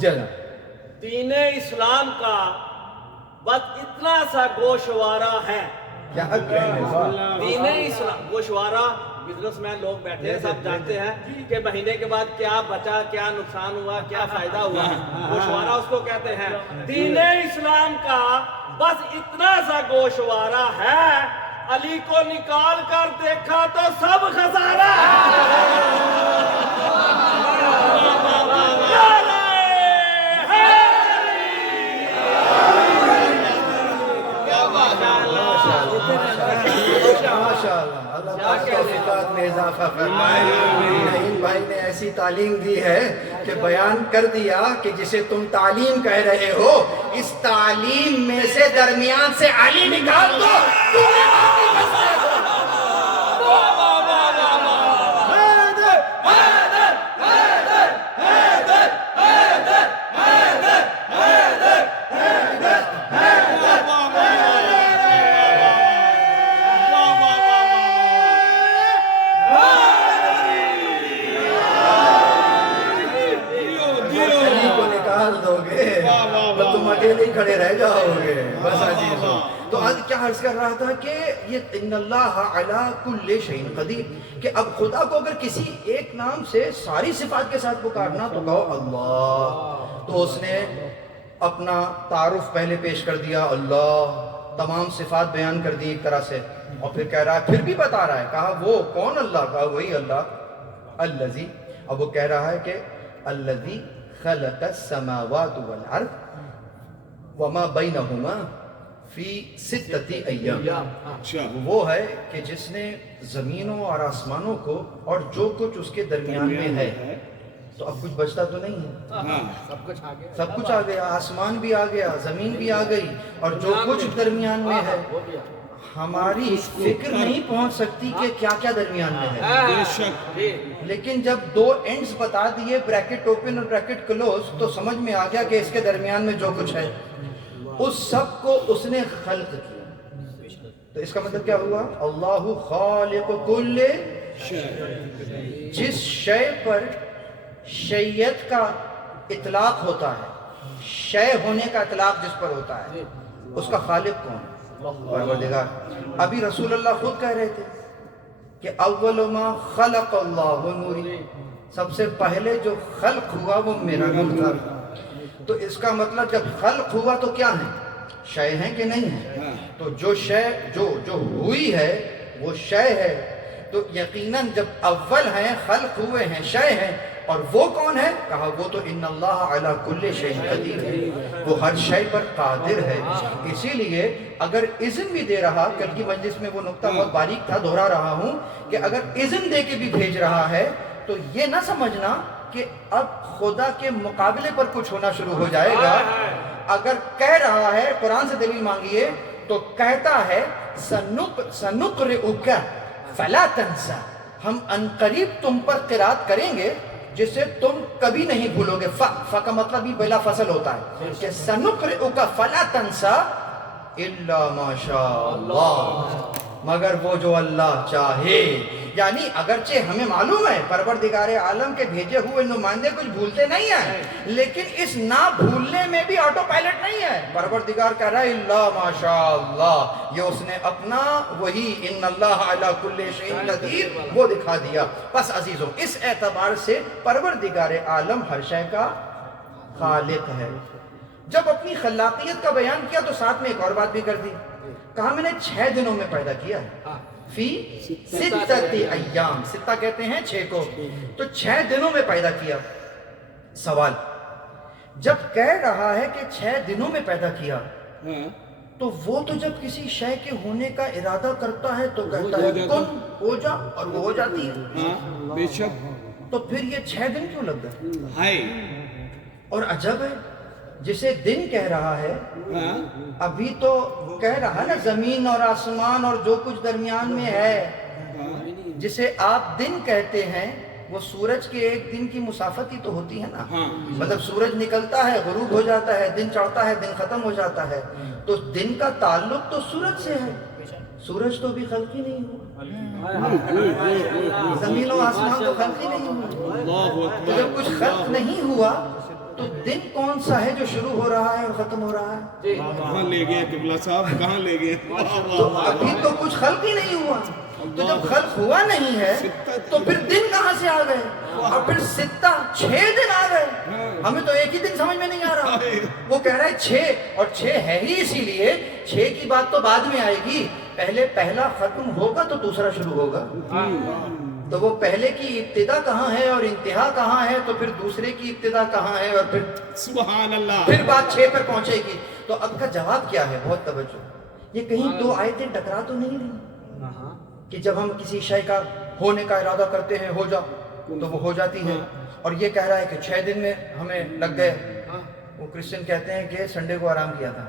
جناب, دین اسلام کا بس اتنا سا گوشوارہ ہے. کیا کہنے کا؟ دین اسلام گوشوارہ, بزنس مین لوگ بیٹھے ہیں, سب جانتے ہیں کہ مہینے کے بعد کیا بچا, کیا نقصان ہوا, کیا فائدہ ہوا. گوشوارہ اس کو کہتے ہیں. دین اسلام کا بس اتنا سا گوشوارہ ہے, علی کو نکال کر دیکھا تو سب خسارہ ماشاءاللہ اللہ پاک توفیقات میں اضافہ فرمائے. نعیم بھائی نے ایسی تعلیم دی ہے کہ بیان کر دیا کہ جسے تم تعلیم کہہ رہے ہو اس تعلیم میں سے درمیان سے علی نکال دو تمہیں باقی بس دے دو. اکیلے ہی کھڑے رہ جاؤ گے بس عزیزو. تو آج کیا عرض کر رہا تھا کہ یہ ان اللہ علی کل شیء قدیر کہ اب خدا کو اگر کسی ایک نام سے ساری صفات کے ساتھ پکارنا تو کہو اللہ. تو اس نے اپنا تعارف پہلے پیش کر دیا اللہ, تمام صفات بیان کر دی ایک طرح سے, اور پھر کہہ رہا ہے پھر بھی بتا رہا ہے کہا وہ کون اللہ, کہا وہی اللہ الذی. اب وہ کہہ رہا ہے کہ الذی خلق السماوات والارض وما بینہما فی ستۃ ایام. وہ ہے کہ جس نے زمینوں اور آسمانوں کو اور جو کچھ اس کے درمیان میں ہے, تو اب کچھ بچتا تو نہیں ہے, سب کچھ آ گیا, آسمان بھی آ گیا, زمین بھی آ گئی, اور جو کچھ درمیان میں ہے ہماری فکر نہیں پہنچ سکتی کہ کیا کیا درمیان میں ہے. لیکن جب دو اینڈز بتا دیے بریکٹ اوپن اور بریکٹ کلوز, تو سمجھ میں آ گیا کہ اس کے درمیان میں جو کچھ ہے اس سب کو اس نے خلق کیا. تو اس کا مطلب کیا ہوا, اللہ خالق کل شیء. جس شے پر شیعت کا اطلاق ہوتا ہے, شے ہونے کا اطلاق جس پر ہوتا ہے, اس کا خالق کون؟ پروردگار. ابھی رسول اللہ خود کہہ رہے تھے کہ اول ما خلق اللہ نوری, سب سے پہلے جو خلق ہوا وہ میرا نور تھا. تو اس کا مطلب جب خلق ہوا تو کیا ہے, شے ہیں کہ نہیں ہے؟ تو جو شے جو ہوئی ہے وہ شے ہے. تو یقیناً جب اول ہیں, خلق ہوئے ہیں, شے ہیں, اور وہ کون ہے؟ کہا وہ تو ان اللہ علی کل شیء قدیر ہے, وہ ہر شے پر قادر ہے. اسی لیے اگر اذن بھی دے رہا, کل کی مجلس میں وہ نقطہ بہت باریک تھا, دہرا رہا ہوں کہ اگر اذن دے کے بھی بھیج رہا ہے تو یہ نہ سمجھنا کہ اب خدا کے مقابلے پر کچھ ہونا شروع ہو جائے گا. اگر کہہ رہا ہے, قرآن سے دلیل مانگیے, تو کہتا ہے سنقرئک فلا تنسى, ہم انقریب تم پر قرات کریں گے جسے تم کبھی نہیں بھولو گے. فا کا مطلب بھی بلا فصل ہوتا ہے کہ سنقرئک فلا تنسى الا ما شاء اللہ, مگر وہ جو اللہ چاہے. یعنی اگرچہ ہمیں معلوم ہے پروردگار عالم کے بھیجے ہوئے نمائندے کچھ بھولتے نہیں ہیں, لیکن اس نہ بھولنے میں بھی آٹو پائلٹ نہیں ہے. پروردگار کہہ رہا ہے الا ما شاء اللہ, یہ اس نے اپنا وہی ان اللہ علی کل شیء قدیر وہ دکھا دیا. بس عزیزوں, اس اعتبار سے پروردگار عالم ہر شے کا خالق ہے. جب اپنی خلاقیت کا بیان کیا تو ساتھ میں ایک اور بات بھی کر دی, کہا میں نے 6 دنوں میں پیدا کیا ہے. فی ستۃ ایام, ستہ کہتے ہیں 6 کو, تو 6 دنوں میں پیدا کیا. سوال, جب کہہ رہا ہے کہ 6 دنوں میں پیدا کیا, تو وہ تو جب کسی شے کے ہونے کا ارادہ کرتا ہے تو کہتا ہے کن ہو جا, اور وہ ہو جاتی ہے. بے شک. تو پھر یہ 6 دن کیوں لگ گئے؟ اور عجب ہے, جسے دن کہہ رہا ہے ابھی تو کہہ رہا نا زمین اور آسمان اور جو کچھ درمیان میں ہے, جسے آپ دن کہتے ہیں وہ سورج کے ایک دن کی مسافت ہی تو ہوتی ہے نا. مطلب سورج نکلتا ہے, غروب ہو جاتا ہے, دن چڑھتا ہے, دن ختم ہو جاتا ہے, تو دن کا تعلق تو سورج سے ہے. سورج تو بھی خلق ہی نہیں ہوا, زمین و آسمان تو خلق ہی نہیں ہوا. تو جب کچھ خلق نہیں ہوا تو دن کون سا ہے جو شروع ہو رہا ہے اور ختم ہو رہا ہے؟ کہاں لے گئے قبلہ صاحب, کہاں لے گئے؟ تو ابھی تو کچھ خلق ہی نہیں ہوا. تو جب خلق ہوا نہیں ہے تو پھر دن کہاں سے آ گئے, اور پھر 6 دن آ گئے. ہمیں تو ایک ہی دن سمجھ میں نہیں آ رہا. وہ کہہ رہا ہے 6, اور 6 ہے ہی اسی لیے. 6 کی بات تو بعد میں آئے گی, پہلے پہلا ختم ہوگا تو دوسرا شروع ہوگا. تو وہ پہلے کی ابتدا کہاں ہے اور انتہا کہاں ہے, تو پھر دوسرے کی ابتدا کہاں ہے, اور پھر سبحان اللہ, پھر بات 6 پر پہنچے گی. تو اب کا جواب کیا ہے, بہت توجہ, یہ کہیں 2 آیتیں ٹکرا تو نہیں رہی. کہ جب ہم کسی شے کا ہونے کا ارادہ کرتے ہیں ہو جا تو وہ ہو جاتی ہے، اور یہ کہہ رہا ہے کہ 6 دن میں ہمیں لگ گئے. وہ کرسچن کہتے ہیں کہ سنڈے کو آرام کیا تھا.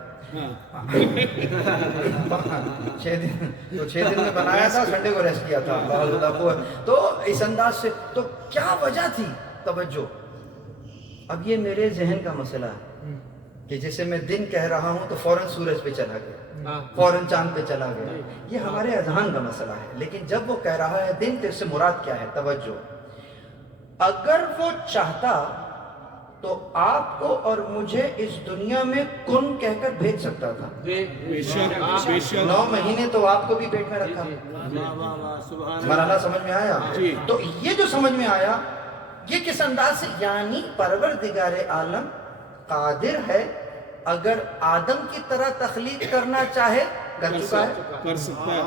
6 دن میں بنایا تھا، سنڈے کو ریسٹ کیا تھا. تو اس انداز سے تو کیا وجہ تھی؟ توجہ. اب یہ میرے ذہن کا مسئلہ ہے کہ جیسے میں دن کہہ رہا ہوں تو فوراً سورج پہ چلا گیا، فوراً چاند پہ چلا گیا. یہ ہمارے اذہان کا مسئلہ ہے. لیکن جب وہ کہہ رہا ہے دن تو اس سے مراد کیا ہے؟ توجہ. اگر وہ چاہتا تو آپ کو اور مجھے اس دنیا میں کن کہہ کر بھیج سکتا تھا. بے شک بے شک. 9 مہینے تو آپ کو بھی پیٹ میں رکھا. مرحلہ سمجھ میں آیا؟ تو یہ جو سمجھ میں آیا یہ کس انداز سے؟ یعنی پروردگار عالم قادر ہے، اگر آدم کی طرح تخلیق کرنا چاہے کر چکا ہے، کر سکتا ہے.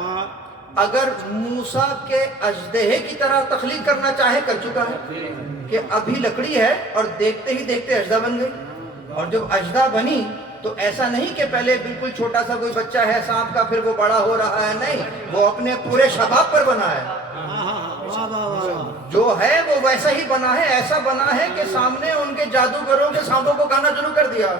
اگر موسیٰ کے اژدہے کی طرح تخلیق کرنا چاہے کر چکا ہے، کہ ابھی لکڑی ہے اور دیکھتے ہی دیکھتے اژدہا بن گئی. اور جب اژدہا بنی تو ایسا نہیں کہ پہلے بالکل چھوٹا سا کوئی بچہ ہے سانپ کا پھر وہ بڑا ہو رہا ہے، نہیں، وہ اپنے پورے شباب پر بنا ہے. جو ہے وہ ویسا ہی بنا ہے، ایسا بنا ہے کہ سامنے ان کے جادوگروں کے سانپوں کو کھانا شروع کر دیا.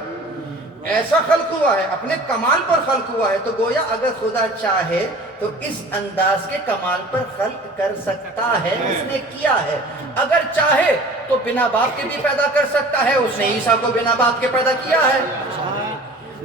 ایسا خلق ہوا ہے، اپنے کمال پر خلق ہوا ہے. تو گویا اگر خدا چاہے تو اس انداز کے کمال پر خلق کر سکتا ہے، اس نے کیا ہے. اگر چاہے تو بنا باپ کے بھی پیدا کر سکتا ہے، اس نے عیسیٰ کو بنا باپ کے پیدا کیا ہے.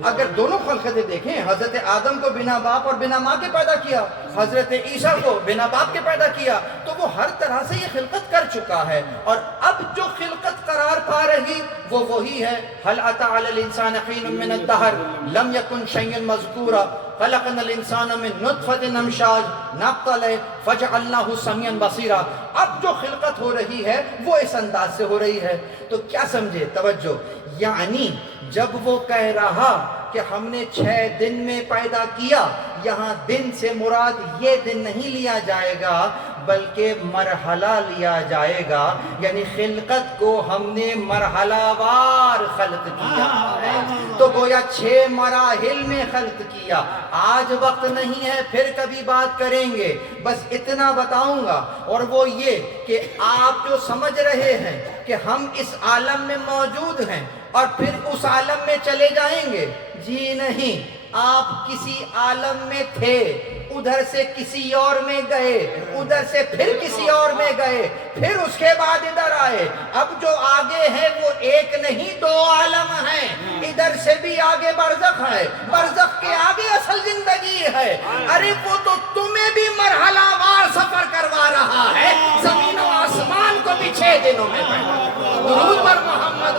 اگر دونوں خلقتیں دیکھیں، حضرت آدم کو بنا باپ اور بنا ماں کے پیدا کیا، حضرت عیسیٰ کو بنا باپ کے پیدا کیا، تو وہ ہر طرح سے یہ خلقت کر چکا ہے. اور اب جو خلقت قرار پا رہی وہ وہی ہے. هل اتى على الانسان حين من الدهر لم يكن شيئا مذكورا خلقنا الانسان من نطفة امشاج نبتلى فجعلناه سميعا بصيرا. اب جو خلقت ہو رہی ہے وہ اس انداز سے ہو رہی ہے. تو کیا سمجھے؟ توجہ. یعنی جب وہ کہہ رہا کہ ہم نے 6 دن میں پیدا کیا، یہاں دن سے مراد یہ دن نہیں لیا جائے گا بلکہ مرحلہ لیا جائے گا. یعنی خلقت کو ہم نے مرحلہ وار خلق کیا ہے. تو گویا 6 مراحل میں خلق کیا. آج وقت نہیں ہے، پھر کبھی بات کریں گے. بس اتنا بتاؤں گا، اور وہ یہ کہ آپ جو سمجھ رہے ہیں کہ ہم اس عالم میں موجود ہیں اور پھر اس عالم میں چلے جائیں گے، جی نہیں. آپ کسی عالم میں تھے، ادھر سے کسی اور میں گئے، ادھر سے پھر کسی اور میں گئے، پھر اس کے بعد ادھر آئے. اب جو آگے ہے وہ ایک نہیں 2 عالم ہیں. ادھر سے بھی آگے برزخ ہے، برزخ کے آگے اصل زندگی ہے. ارے وہ تو تمہیں بھی مرحلہ وار سفر کروا رہا ہے. زمین و آسمان کو بھی 6 دنوں میں درود بر محمد.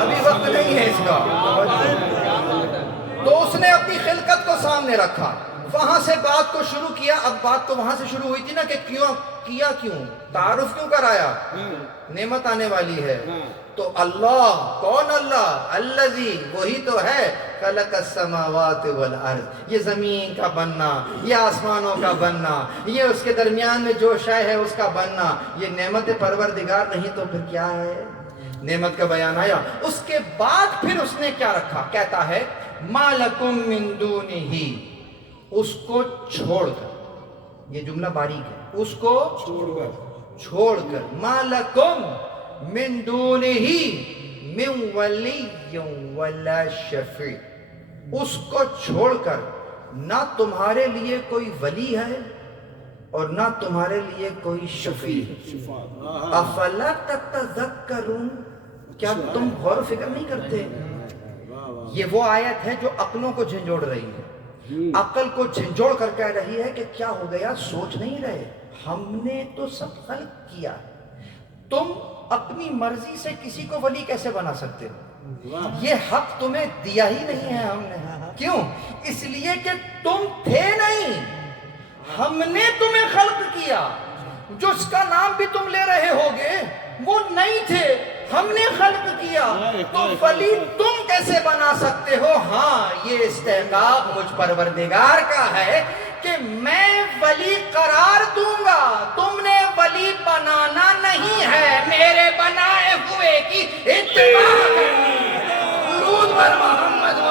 ابھی وقت نہیں ہے اس کا. تو اس نے اپنی خلقت کو سامنے رکھا، وہاں سے بات کو شروع کیا. اب بات تو وہاں سے شروع ہوئی تھی نا کہ کیوں تعارف کیوں کرایا؟ نعمت آنے والی ہے. تو اللہ کون؟ اللہ الذی، وہی تو ہے خلق السماوات والارض. یہ زمین کا بننا، یہ آسمانوں کا بننا، یہ اس کے درمیان میں جو شے ہے اس کا بننا، یہ نعمت پروردگار نہیں تو پھر کیا ہے؟ نعمت کا بیان آیا. اس کے بعد پھر اس نے کیا رکھا؟ کہتا ہے ما لکم من دونہ، اس کو چھوڑ کر. یہ جملہ باریک ہے. اس کو چھوڑ کر ما لکم من دونہ من ولی ولا شفیع. اس کو چھوڑ کر نہ تمہارے لیے کوئی ولی ہے اور نہ تمہارے لیے کوئی شفیع. افلا تتذکرون، کیا تم غور و فکر نہیں کرتے؟ یہ وہ آیت ہے جو عقلوں کو جھنجھوڑ رہی ہے. عقل کو جھنجھوڑ کر کہہ رہی ہے کہ کیا ہو گیا، سوچ نہیں رہے؟ ہم نے تو سب خلق کیا، تم اپنی مرضی سے کسی کو ولی کیسے بنا سکتے ہو؟ یہ حق تمہیں دیا ہی نہیں ہے ہم نے. کیوں؟ اس لیے کہ تم تھے نہیں، ہم نے تمہیں خلق کیا. جو اس کا نام بھی تم لے رہے ہوگے وہ نہیں تھے، ہم نے خلق کیا. تو ولی تم کیسے بنا سکتے ہو؟ ہاں، یہ استحقاق مجھ پروردگار کا ہے کہ میں ولی قرار دوں گا. تم نے ولی بنانا نہیں ہے، میرے بنائے ہوئے کی اتباع کرنی ہے. درود بر محمد.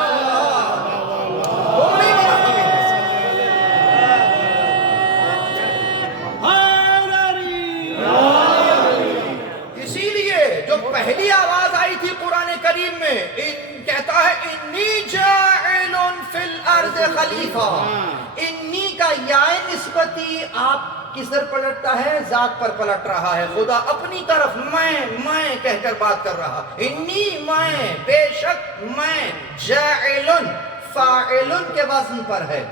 نصبت خلیفہ، انی کا یا نسبتی آپ کس در پلٹتا ہے؟ ذات پر پلٹ رہا ہے. خدا اپنی طرف میں کہہ کر بات کر رہا. انی میں، بے شک میں، جاعلن فاعلن کے وزن پر ہے.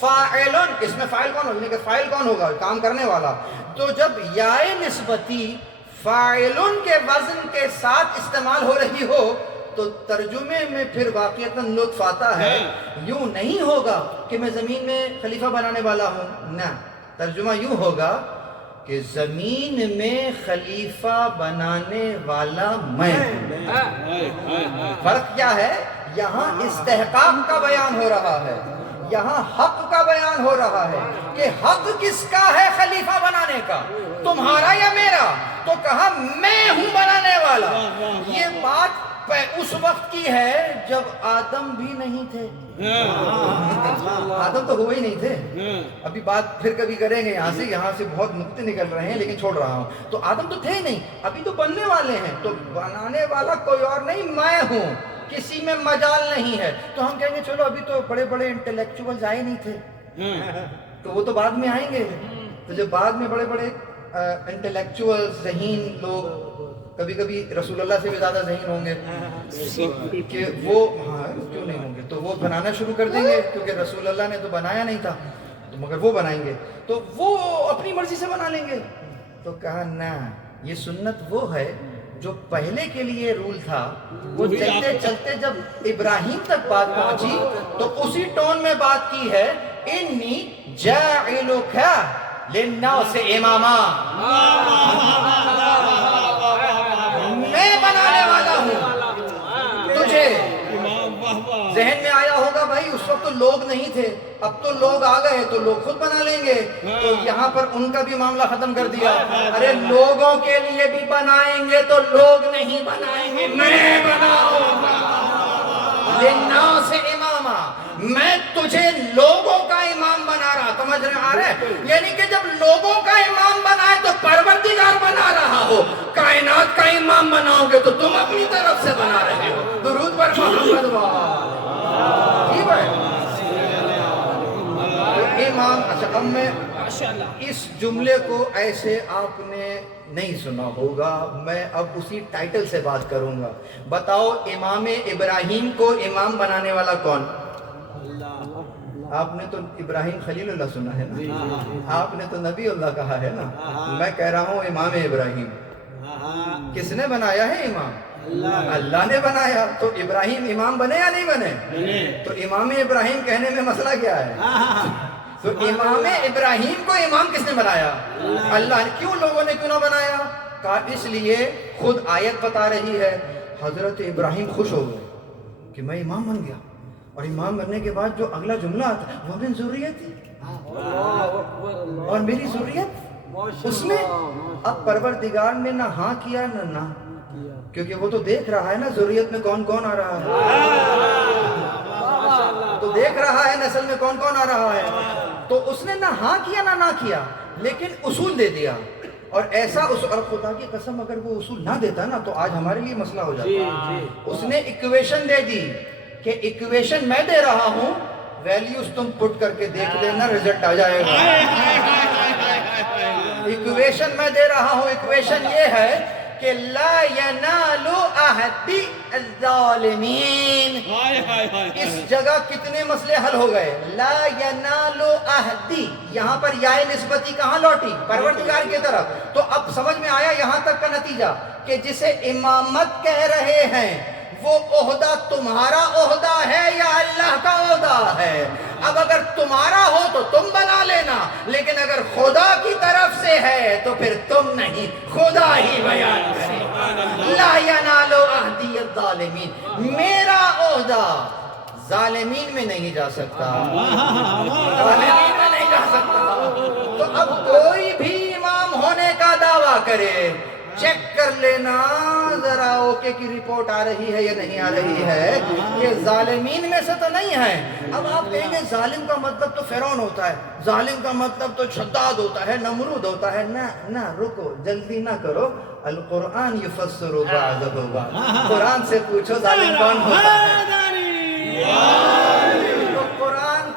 فاعلن، اس میں فاعل کون ہوگا؟ یعنی کہ فاعل کون ہوگا؟ کام کرنے والا. تو جب یا نسبتی فاعلن کے وزن کے ساتھ استعمال ہو رہی ہو تو ترجمے میں پھر واقعتاً لطف آتا ہے. یوں نہیں ہوگا کہ میں زمین میں خلیفہ بنانے والا ہوں، نہ، ترجمہ یوں ہوگا کہ زمین میں خلیفہ بنانے والا میں ہوں. فرق کیا ہے؟ یہاں استحقاق کا بیان ہو رہا ہے، یہاں حق کا بیان ہو رہا ہے کہ حق کس کا ہے خلیفہ بنانے کا، تمہارا یا میرا؟ تو کہا میں ہوں بنانے والا. یہ بات اس وقت کی ہے جب آدم بھی نہیں تھے. آدم تو ہوئے ہی نہیں تھے. ابھی بات پھر کبھی کریں گے، یہاں سے بہت نقطے نکل رہے ہیں لیکن چھوڑ رہا ہوں. تو آدم تو تھے ہی نہیں، ابھی تو بننے والے ہیں. تو بنانے والا کوئی اور نہیں، میں ہوں، کسی میں مجال نہیں ہے. تو ہم کہیں گے چلو ابھی تو بڑے بڑے انٹلیکچوئلز آئے نہیں تھے، تو وہ تو بعد میں آئیں گے. تو جب بعد میں بڑے بڑے انٹلیکچوئل ذہین لوگ، کبھی کبھی رسول اللہ سے بھی زیادہ ذہین ہوں گے کہ وہ کیوں نہیں ہوں گے، تو وہ بنانا شروع کر دیں گے کیونکہ رسول اللہ نے تو بنایا نہیں تھا، تو مگر وہ بنائیں گے تو وہ اپنی مرضی سے بنا لیں گے. تو کہا نہ، یہ سنت وہ ہے جو پہلے کے لیے رول تھا، وہ چلتے چلتے جب ابراہیم تک بات پہنچی تو اسی ٹون میں بات کی ہے. انی جاعلک للناس اماما، میں بنانے والا ہوں تجھے. ذہن میں آیا ہوگا بھائی اس وقت تو لوگ نہیں تھے، اب تو لوگ آ گئے تو لوگ خود بنا لیں گے. تو یہاں پر ان کا بھی معاملہ ختم کر دیا. ارے لوگوں کے لیے بھی بنائیں گے تو لوگ نہیں بنائیں گے، میں بناؤں گا. للناس اماما، میں تجھے لوگوں کا امام بنا رہا. سمجھ رہے آ رہے ہیں؟ یعنی کہ جب لوگوں کا امام بنائے تو پروردگار بنا رہا ہو، کائنات کا امام بناؤ گے تو تم اپنی طرف سے بنا رہے ہو. درود پر محمد ٹھیک ہے. امام، اچھا اب میں اس جملے کو ایسے آپ نے نہیں سنا ہوگا، میں اب اسی ٹائٹل سے بات کروں گا. بتاؤ امام ابراہیم کو امام بنانے والا کون؟ آپ نے تو ابراہیم خلیل اللہ سنا ہے نا، آپ نے تو نبی اللہ کہا ہے نا. میں کہہ رہا ہوں امام ابراہیم کس نے بنایا ہے؟ امام اللہ نے بنایا. تو ابراہیم امام بنے یا نہیں بنے؟ تو امام ابراہیم کہنے میں مسئلہ کیا ہے؟ تو امام ابراہیم کو امام کس نے بنایا؟ اللہ نے. کیوں لوگوں نے کیوں نہ بنایا؟ کہا اس لیے خود آیت بتا رہی ہے حضرت ابراہیم خوش ہو گئے کہ میں امام بن گیا. اور امام بننے کے بعد جو اگلا جملہ آتا ہے وہ من ذریتی، اور میری ذریت اس میں. اب پروردگار نے نہ ہاں کیا نہ کیونکہ وہ تو دیکھ رہا ہے نا ذریت میں کون کون آ رہا ہے، تو دیکھ رہا ہے نسل میں کون کون آ رہا ہے. تو اس نے نہ ہاں کیا نہ کیا، لیکن اصول دے دیا. اور ایسا اور خدا کی قسم اگر وہ اصول نہ دیتا نا تو آج ہمارے لیے مسئلہ ہو جاتا. اس نے ایکویشن دے دی کہ ایکویشن میں دے رہا ہوں، ویلیوز تم پٹ کر کے دیکھ لینا، رزلٹ آ جائے گا. ایکویشن میں دے رہا ہوں، ایکویشن یہ ہے کہ لا ینال عہدی الظالمین. اس جگہ کتنے مسئلے حل ہو گئے؟ لا ینال عہدی، یہاں پر یا نسبتی کہاں لوٹی؟ پروردگار کی طرف. تو اب سمجھ میں آیا یہاں تک کا نتیجہ کہ جسے امامت کہہ رہے ہیں وہ عہدہ تمہارا عہدہ ہے یا اللہ کا عہدہ ہے؟ اب اگر تمہارا ہو تو تم بنا لینا، لیکن اگر خدا کی طرف سے ہے تو پھر تم نہیں، خدا ہی بیان کرے. لا ینال عہدی الظالمین، میرا عہدہ ظالمین میں نہیں جا سکتا، ظالمین میں نہیں جا سکتا. تو اب کوئی بھی امام ہونے کا دعویٰ کرے، چیک کر لینا ذرا اوکے کی رپورٹ آ رہی ہے یا نہیں آ رہی ہے، یہ ظالمین میں سے تو نہیں ہے. اب آپ کہیں گے ظالم کا مطلب تو فرعون ہوتا ہے، ظالم کا مطلب تو شداد ہوتا ہے، نمرود ہوتا ہے. نہ رکو، جلدی نہ کرو. القرآن یفسر بعضہ بعض، قرآن سے پوچھو ظالم کون ہوتا ہے. تو قرآن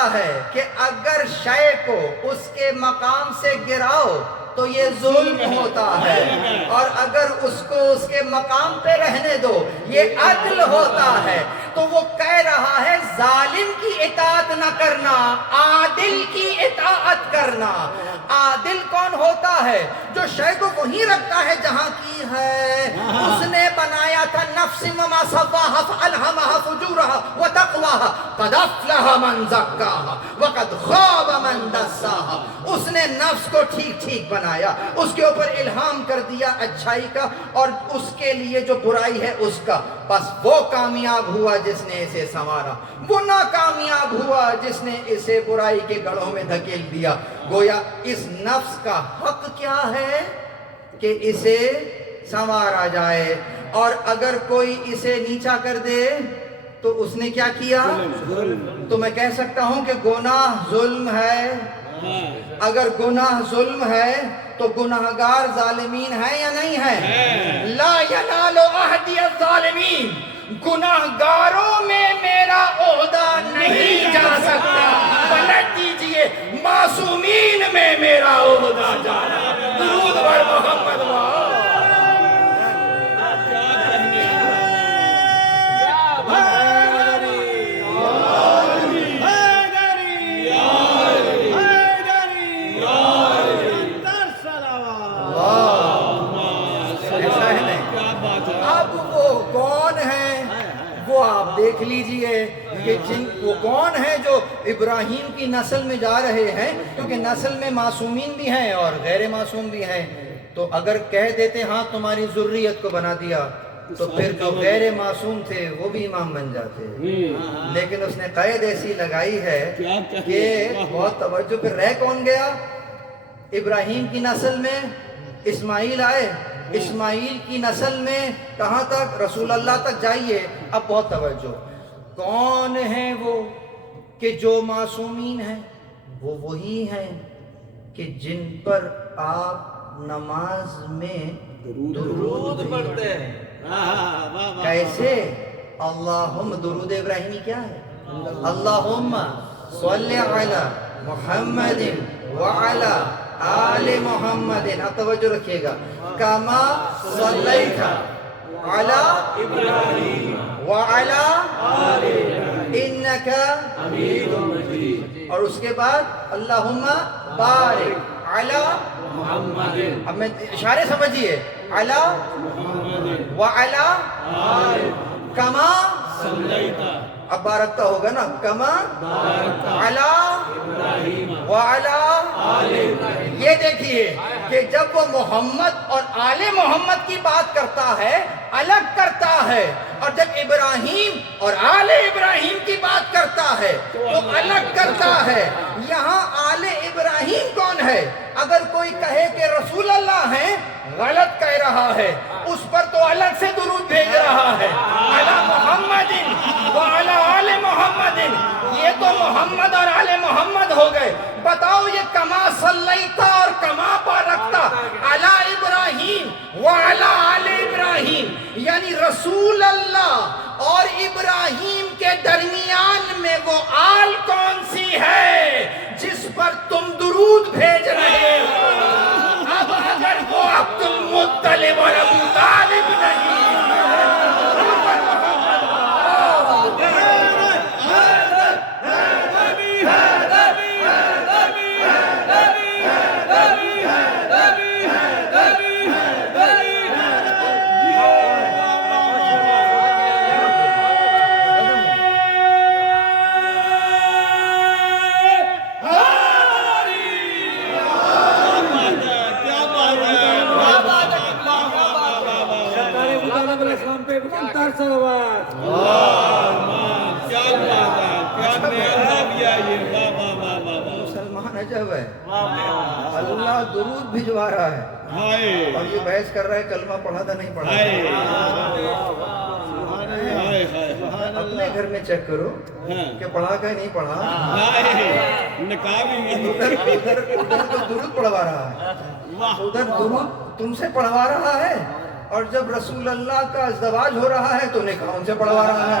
ہوتا ہے کہ اگر شے کو اس کے مقام سے گراؤ تو یہ ظلم ہوتا ہے، اور اگر اس کو اس کے مقام پہ رہنے دو یہ عدل ہوتا ہے۔ تو وہ کہہ رہا ہے ظالم کی اطاعت نہ کرنا، عادل کی اطاعت کرنا۔ عادل کون ہوتا ہے؟ جو شے کو وہیں رکھتا ہے جہاں کی ہے۔ اس نے بنایا تھا نفس وما سواها فألهمها فجورها وتقواها قد افلح من زکاها وقد خاب من دساها۔ اس نے نفس کو ٹھیک ٹھیک بنایا، اس کے اوپر الہام کر دیا اچھائی کا، اور اس کے لیے جو برائی ہے اس کا، بس وہ کامیاب ہوا جس نے اسے سنوارا، وہ ناکامیاب ہوا جس نے اسے برائی کے گڑھوں میں دھکیل دیا۔ گویا اس نفس کا حق کیا ہے کہ اسے سنوارا جائے، اور اگر کوئی اسے نیچا کر دے تو اس نے کیا کیا؟ تو میں کہہ سکتا ہوں کہ گناہ ظلم ہے۔ اگر گناہ ظلم ہے تو گناہگار ظالمین ہیں یا نہیں ہیں؟ لا ینال عہدی الظالمین، گناہگاروں میں میرا عہدہ نہیں جا سکتا، پلٹ دیجئے معصومین میں میرا عہدہ جانا۔ درود بر محمد آپ دیکھ لیجئے کہ وہ کون ہیں جو ابراہیم کی نسل میں جا رہے ہیں، کیونکہ نسل میں معصومین بھی ہیں اور غیر معصوم بھی ہیں۔ تو اگر کہہ دیتے ہاں تمہاری ذریت کو بنا دیا تو پھر جو غیر معصوم تھے وہ بھی امام بن جاتے، لیکن اس نے قید ایسی لگائی ہے کہ بہت توجہ۔ پھر رہ کون گیا؟ ابراہیم کی نسل میں اسماعیل آئے، اسماعیل کی نسل میں کہاں تک؟ رسول اللہ تک جائیے۔ اب بہت توجہ، کون ہیں وہ کہ جو معصومین ہیں؟ وہ وہی ہیں کہ جن پر آپ نماز میں درود پڑھتے ہیں۔ کیسے؟ اللہم، درود ابراہیمی کیا ہے؟ اللہم صلی علی محمد وعلی آل محمد۔ اب توجہ رکھیے گا، کما صلیت علی ابراہیم وعلی آل انک حمید مجید، اور اس کے بعد اللہم بارک علی محمد۔ اب میں اشارے سمجھیے، علی وعلی آل کما صلیت، اب بارکتا ہوگا نا، کما علی وعلی آل۔ یہ دیکھیے کہ جب وہ محمد اور آل محمد کی بات کرتا ہے الگ کرتا ہے، اور جب ابراہیم اور آل ابراہیم کی بات کرتا ہے تو الگ کرتا ہے۔ یہاں آل ابراہیم کون ہے؟ اگر کوئی کہے کہ رسول اللہ ہیں، غلط کہہ رہا ہے، اس پر تو الگ سے درود بھیج رہا ہے، علی محمد وعلی آل محمد۔ یہ تو محمد اور آل محمد ہو گئے۔ بتاؤ یہ کما صلیتا اور کما بارکتا علی ابراہیم وعلی آل ابراہیم، یعنی رسول اللہ اور ابراہیم کے درمیان میں وہ آل کون سی ہے جس پر تم درود بھیج رہے ہو؟ اب اگر وہ عبد المطلب اور ابو طالب نہیں، مسلمان عجب ہے، اللہ درود بھجوا رہا ہے اور یہ بحث کر رہا ہے کلمہ پڑھا تھا نہیں پڑھا۔ اپنے گھر میں چیک کرو کہ پڑھا کہ نہیں پڑھا۔ ادھر تو درود پڑھوا رہا ہے، ادھر درود تم سے پڑھوا رہا ہے، اور جب رسول اللہ کا ازدواج ہو رہا ہے تو نکاح ان سے پڑھوا رہا ہے۔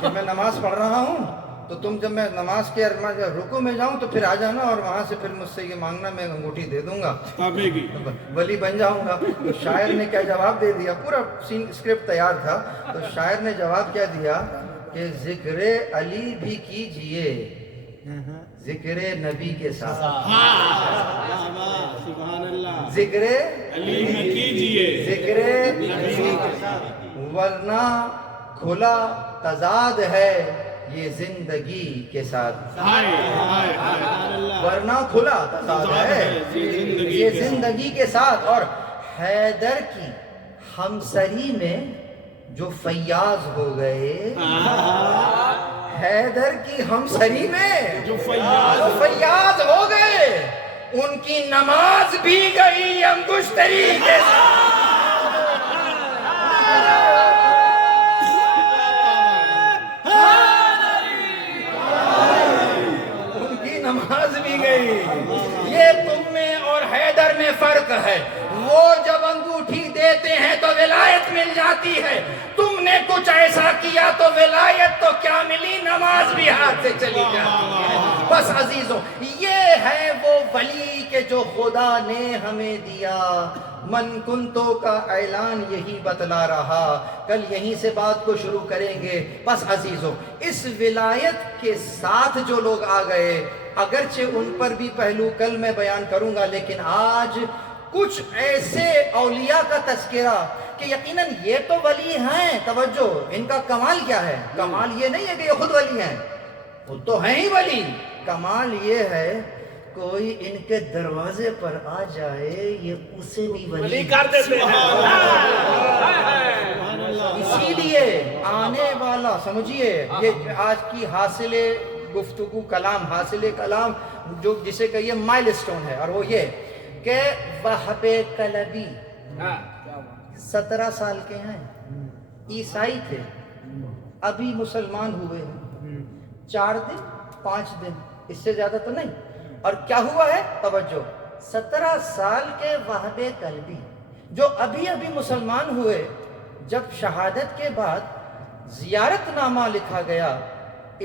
کہ میں نماز پڑھ رہا ہوں تو تم جب میں نماز کے رکوع میں جاؤں تو پھر آ جانا اور وہاں سے پھر مجھ سے یہ مانگنا، میں انگوٹھی دے دوں گا، ولی بن جاؤں گا۔ تو شاعر نے کیا جواب دے دیا، پورا اسکرپٹ تیار تھا، تو شاعر نے جواب کیا دیا کہ ذکر علی بھی کیجئے ذکر نبی کے ساتھ، سبحان اللہ، ذکر علی بھی کیجئے ذکر نبی کے ساتھ، ورنہ کھلا تضاد ہے یہ زندگی کے ساتھ، ورنہ کھلا تضاد ہے یہ زندگی کے ساتھ۔ اور حیدر کی ہمسری میں جو فیاض ہو گئے، حیدر کی ہمسری میں جو فیاض ہو گئے، ان کی نماز بھی گئی انگشتری کے ساتھ۔ ان کی نماز بھی گئی۔ یہ تم میں اور حیدر میں فرق ہے، وہ جب انگوٹھی دیتے ہیں تو ولایت مل جاتی ہے، تم نے کچھ ایسا کیا تو ولایت تو کیا ملی، نماز بھی ہاتھ سے چلی جاتی ہے۔ بس عزیزوں، یہ ہے وہ ولی کہ جو خدا نے ہمیں دیا۔ من کنتو کا اعلان یہی بتلا رہا، کل یہیں سے بات کو شروع کریں گے۔ بس عزیزوں، اس ولایت کے ساتھ جو لوگ آ گئے، اگرچہ ان پر بھی پہلو کل میں بیان کروں گا، لیکن آج کچھ ایسے اولیاء کا تذکرہ کہ یقیناً یہ تو ولی ہیں۔ توجہ، ان کا کمال کیا ہے؟ کمال یہ نہیں ہے کہ یہ خود ولی ہیں، وہ تو ہیں ہی ولی۔ کمال یہ ہے کوئی ان کے دروازے پر آ جائے، یہ اسے بھی ولی کر دیتے ہیں۔ اسی لیے آنے والا، سمجھیے، یہ آج کی حاصل گفتگو کلام، حاصل کلام جو جسے کہیے مائل سٹون ہے، اور وہ یہ کہ وہب کلبی 17 سال کے ہیں، عیسائی تھے، ابھی مسلمان ہوئے ہیں، 4 دن 5 دن، اس سے زیادہ تو نہیں۔ اور کیا ہوا ہے؟ توجہ، 17 سال کے وہب کلبی جو ابھی ابھی مسلمان ہوئے، جب شہادت کے بعد زیارت نامہ لکھا گیا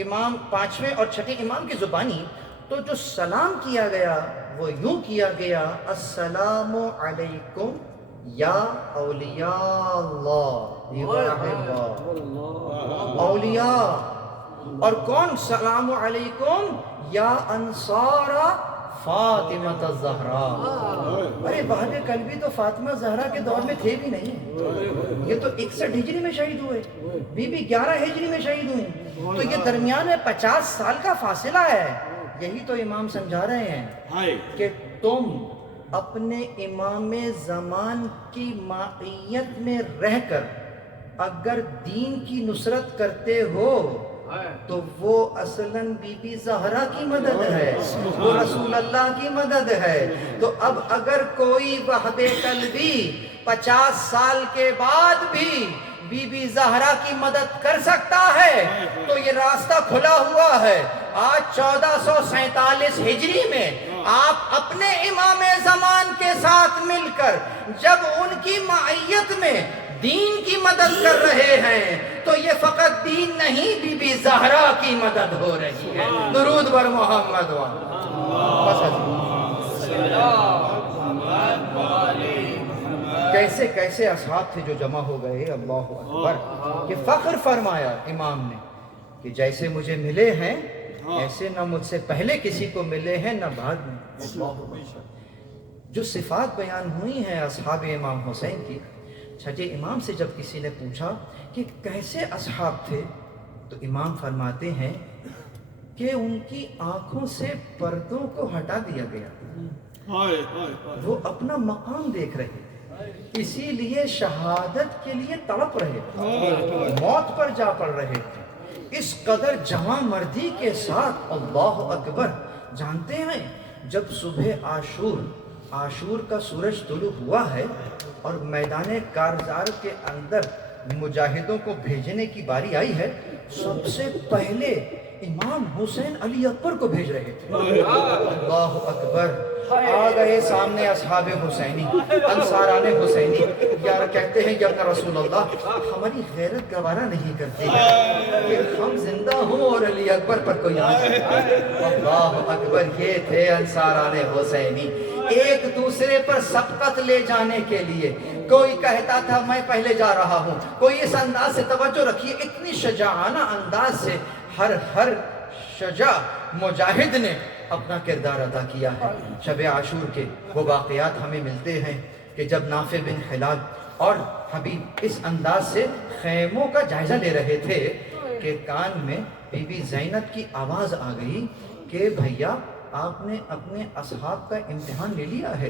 امام 5ویں اور 6ٹھے امام کی زبانی، تو جو سلام کیا گیا وہ یوں کیا گیا، السلام علیکم یا اولیاء اللہ، اولیاء۔ اور کون؟ سلام علیکم یا انصار فاطمہ الزہرا۔ ارے وہب کلبی تو فاطمہ زہرا کے دور میں تھے بھی نہیں، یہ تو 61 ہجری میں شہید ہوئے، بی بی 11 ہجری میں شہید ہوئے، تو یہ درمیان میں 50 سال کا فاصلہ ہے۔ یہی تو امام سمجھا رہے ہیں کہ تم اپنے امام زمان کی معیت میں رہ کر اگر دین کی نصرت کرتے ہو تو وہ اصلاً بی بی زہرا کی مدد ہے، وہ رسول اللہ کی مدد ہے۔ تو اب اگر کوئی وہب کلبی 50 سال کے بعد بھی بی بی زہرا کی مدد کر سکتا ہے تو یہ راستہ کھلا ہوا ہے۔ آج 1447 ہجری میں آپ اپنے امام زمان کے ساتھ مل کر جب ان کی معیت میں دین کی مدد کر رہے ہیں تو یہ فقط دین نہیں، بی بی زہرا کی مدد ہو رہی ہے۔ درود بر محمد کیسے کیسے اصحاب تھے جو جمع ہو گئے، اللہ اکبر۔ کہ فخر فرمایا امام نے کہ جیسے مجھے ملے ہیں ایسے نہ مجھ سے پہلے کسی کو ملے ہیں نہ بعد میں۔ جو صفات بیان ہوئی ہیں اصحاب امام حسین کی، 6 امام سے جب کسی نے پوچھا کہ کیسے اصحاب تھے تو امام فرماتے ہیں کہ ان کی آنکھوں سے پردوں کو ہٹا دیا گیا، وہ اپنا مقام دیکھ رہے، اسی لیے شہادت کے لیے تڑپ رہے تھے، موت پر جا پڑ رہے تھے، اس قدر جواں مردی کے ساتھ۔ اللہ اکبر۔ جانتے ہیں جب صبح عاشور کا سورج طلوع ہوا ہے اور میدان کارزار کے اندر مجاہدوں کو بھیجنے کی باری آئی ہے سب سے پہلے امام حسین علی اکبر کو بھیج رہے تھے. اللہ اکبر. آ گئے سامنے اصحاب حسینی، انصاران حسینی. یار کہتے ہیں کہ اپنا رسول اللہ ہماری غیرت گوارا نہیں کرتی کہ ہم زندہ ہوں اور علی اکبر پر کوئی آ جائے. اللہ اکبر. یہ تھے انصاران حسینی، ایک دوسرے پر سبقت لے جانے کے لیے. کوئی کہتا تھا میں پہلے جا رہا ہوں، کوئی اس انداز سے. توجہ رکھیے، اتنی شجاعانہ انداز سے ہر شجاع مجاہد نے اپنا کردار ادا کیا ہے. شب عاشور کے وہ واقعات ہمیں ملتے ہیں کہ جب نافع بن ہلال اور حبیب اس انداز سے خیموں کا جائزہ لے رہے تھے کہ کان میں بی بی زینب کی آواز آ گئی کہ بھیا آپ نے اپنے اصحاب کا امتحان لے لیا ہے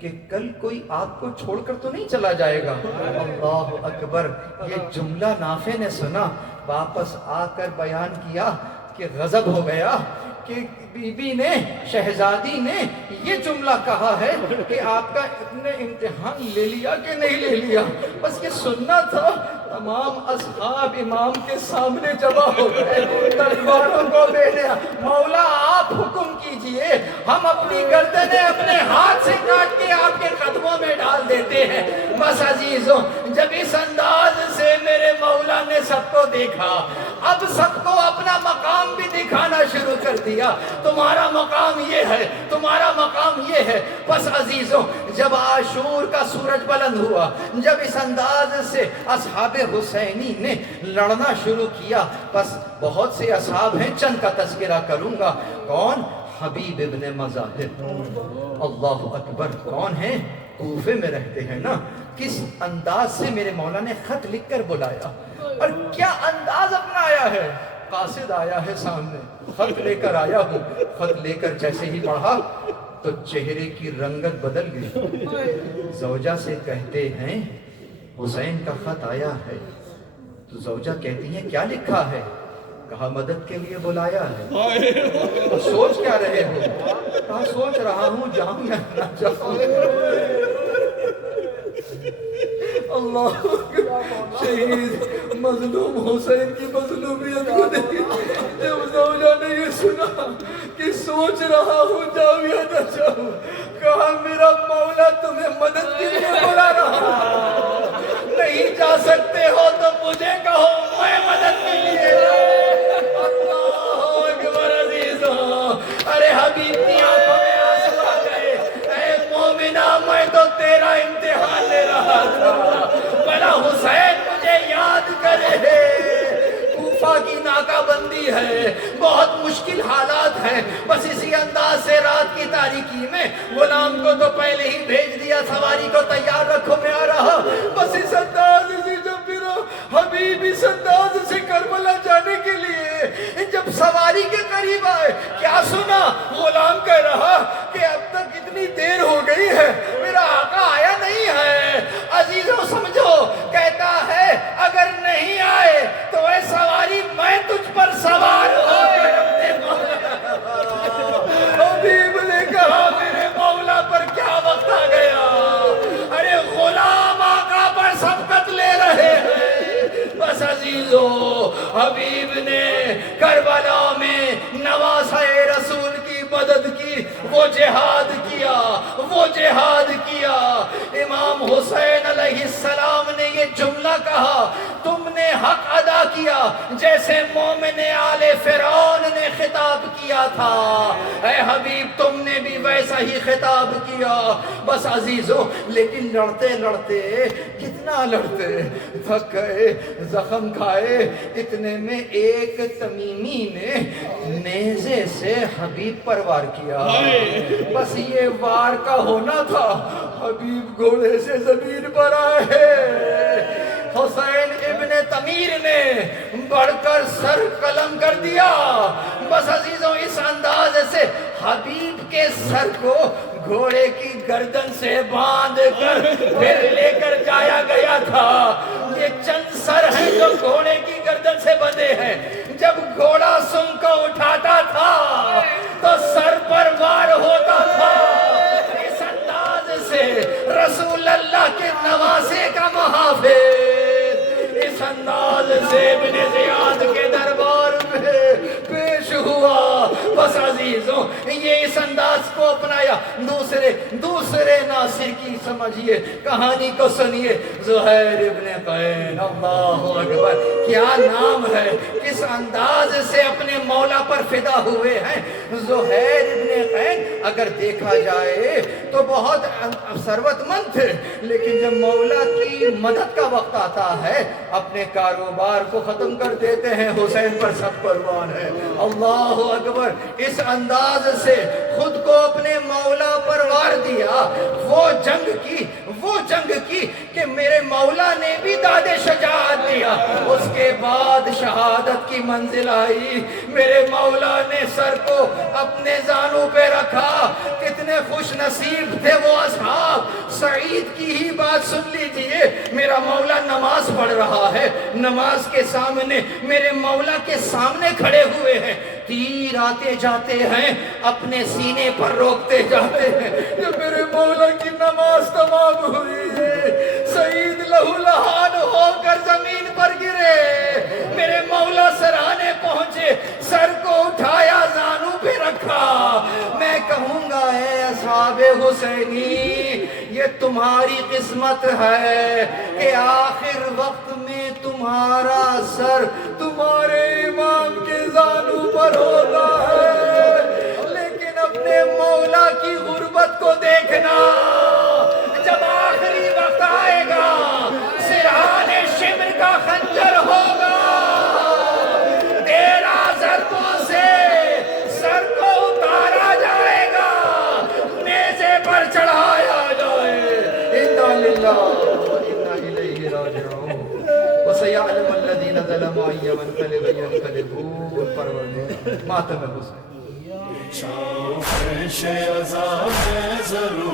کہ کل کوئی آپ کو چھوڑ کر تو نہیں چلا جائے گا. اللہ اکبر. یہ جملہ نافع نے سنا، واپس آ کر بیان کیا کہ غضب ہو گیا کہ بی بی نے، شہزادی نے یہ جملہ کہا ہے کہ آپ کا اتنے امتحان لے لیا کہ نہیں لے لیا. بس یہ سننا تھا. تمام اصحاب امام کے سامنے جمع ہو گئے، تلواروں کو بینے. مولا آپ حکم کیجئے، ہم اپنی گردنیں اپنے ہاتھ سے کاٹ کے آپ کے قدموں میں ڈال دیتے ہیں. بس عزیزوں، جب اس انداز سے میرے مولا نے سب کو دیکھا، اب سب کو اپنا مقام بھی دکھانا شروع کر دیا. تمہارا مقام یہ ہے، تمہارا مقام یہ ہے. بس عزیزوں، جب عاشور کا سورج بلند ہوا، جب اس انداز سے اصحاب حسینی نے لڑنا شروع کیا، بس بہت سے اصحاب ہیں، چند کا تذکرہ کروں گا. کون؟ حبیب ابن مظاہر. اللہ اکبر. کون ہیں؟ کوفے میں رہتے ہیں نا. کس انداز سے میرے مولا نے خط لکھ کر بلایا اور کیا انداز اپنایا ہے. قاصد آیا ہے سامنے، خط لے کر آیا ہوں. خط لے کر جیسے ہی پڑھا تو چہرے کی رنگت بدل گئی. زوجہ سے کہتے ہیں حسین کا خط آیا ہے. تو زوجہ کہتی ہیں کیا لکھا ہے؟ کہا مدد کے لیے بلایا ہے. تو سوچ کیا رہے ہو؟ کہا سوچ رہا ہوں جاؤں یا نہ جاؤں. اللہ شہید مظلوم حسین کی مظلومیت کو دیکھ جب زوجہ نے یہ سنا کہ سوچ رہا ہوں جاؤں یا نہ جاؤں، کہا میرا مولا تمہیں مدد کے لیے بلا رہا. نہیں جا سکتے ہو تو مجھے کہو، میں مدد کے لیے. اللہ اکبر. عزیزوں، ارے حبیب کی آنکھوں میں آنسو آ گئے. اے مومنہ، میں تو تیرا امتحان لے رہا تھا، بلا حسین مجھے یاد کرے. کوفہ کی ناکہ بندی ہے، بہت مشکل حالات ہیں. بس اسی انداز سے رات کی تاریکی میں غلام کو تو پہلے ہی بھیج دیا، سواری کو تیار رکھو میں آ رہا. بس اس انداز سے جب میرا حبیب اس انداز سے کربلا جانے کے لیے جب سواری کے قریب آئے، کیا سنا؟ غلام کہہ رہا کہ اب تک اتنی دیر ہو گئی ہے، میرا آقا آیا نہیں ہے. عزیزوں سمجھو، کہتا ہے اگر نہیں آئے تو اے سواری میں تجھ پر سوار ہو کر اپنے مولا. حبیب نے کہا میرے مولا پر کیا وقت آ گیا. ارے غلام آقا پر سبقت لے رہے ہیں. بس عزیزوں، حبیب نے کربلا میں نواسۂ رسول کی مدد کی، وہ جہاد کیا، وہ جہاد کیا. امام حسین علیہ السلام نے یہ جملہ کہا، تم نے حق ادا کیا جیسے مومن آل فرعون نے خطاب کیا تھا. اے حبیب تم نے بھی ویسا ہی خطاب کیا. بس عزیزوں، لیکن لڑتے لڑتے کتنا لڑتے، تھک گئے، زخم کھائے. اتنے میں ایک تمیمی نے نیزے سے حبیب پر وار کیا. بس یہ وار کا ہونا تھا، حبیب گھوڑے سے زمین پر آئے. حسین ابن تمیر نے بڑھ کر سر قلم کر دیا. بس عزیزوں، اس انداز سے حبیب کے سر کو گھوڑے کی گردن سے باندھ کر پھر لے کر جایا گیا تھا. یہ چند سر ہیں جو گھوڑے کی گردن سے بندھے ہیں. جب گھوڑا سن کو اٹھاتا تھا تو سر پر وار ہوتا تھا. اس انداز سے رسول اللہ کے نواسے کا محافظ، اس انداز سے ابن زیاد کے عزیزوں یہ اس انداز کو اپنایا. دوسرے ناصر کی سمجھیے کہانی کو سنیے. زہیر ابن قین، اللہ اکبر، کیا نام ہے، کس انداز سے اپنے مولا پر فدا ہوئے ہیں. زہیر ابن قین اگر دیکھا جائے تو بہت ثروت مند تھے، لیکن جب مولا کی مدد کا وقت آتا ہے اپنے کاروبار کو ختم کر دیتے ہیں. حسین پر سب قربان ہے. اللہ اکبر، اس انداز سے خود کو اپنے مولا پر وار دیا. وہ جنگ کی کہ میرے مولا نے بھی داد شجاعت دیا. اس کے بعد شہادت کی منزل آئی. میرے مولا نے سر کو اپنے زانوں پہ رکھا. کتنے خوش نصیب تھے وہ اصحاب. سعید کی ہی بات سن لیجئے. میرا مولا نماز پڑھ رہا ہے، نماز کے سامنے میرے مولا کے سامنے کھڑے ہوئے ہیں. تیر آتے جاتے ہیں، اپنے سینے پر روکتے جاتے ہیں. جب میرے مولا کی نماز تمام ہوئی، سعید لہو لہان ہو کر زمین پر گرے. میرے مولا سرانے پہنچے، سر کو اٹھایا، زانوں پہ رکھا. میں کہوں گا اے اصحاب حسینی، یہ تمہاری قسمت ہے کہ آخر وقت میں تمہارا سر تمہارے امام کے زانوں پر ہوتا ہے. لیکن اپنے مولا کی غربت کو دیکھنا. جب آخری وقت آئے گا، سرحان شمر کا خنجر ہوگا، 13 ضربوں سے سر کو اتارا جائے گا، نیزے پر چڑھایا جائے. انا للہ و انا الیہ راجعون. وسیعلم الذین ظلموا ای منقلب ینقلبون. پروردگار ماتم حسین چھاؤں پیش عذاب میں ضرور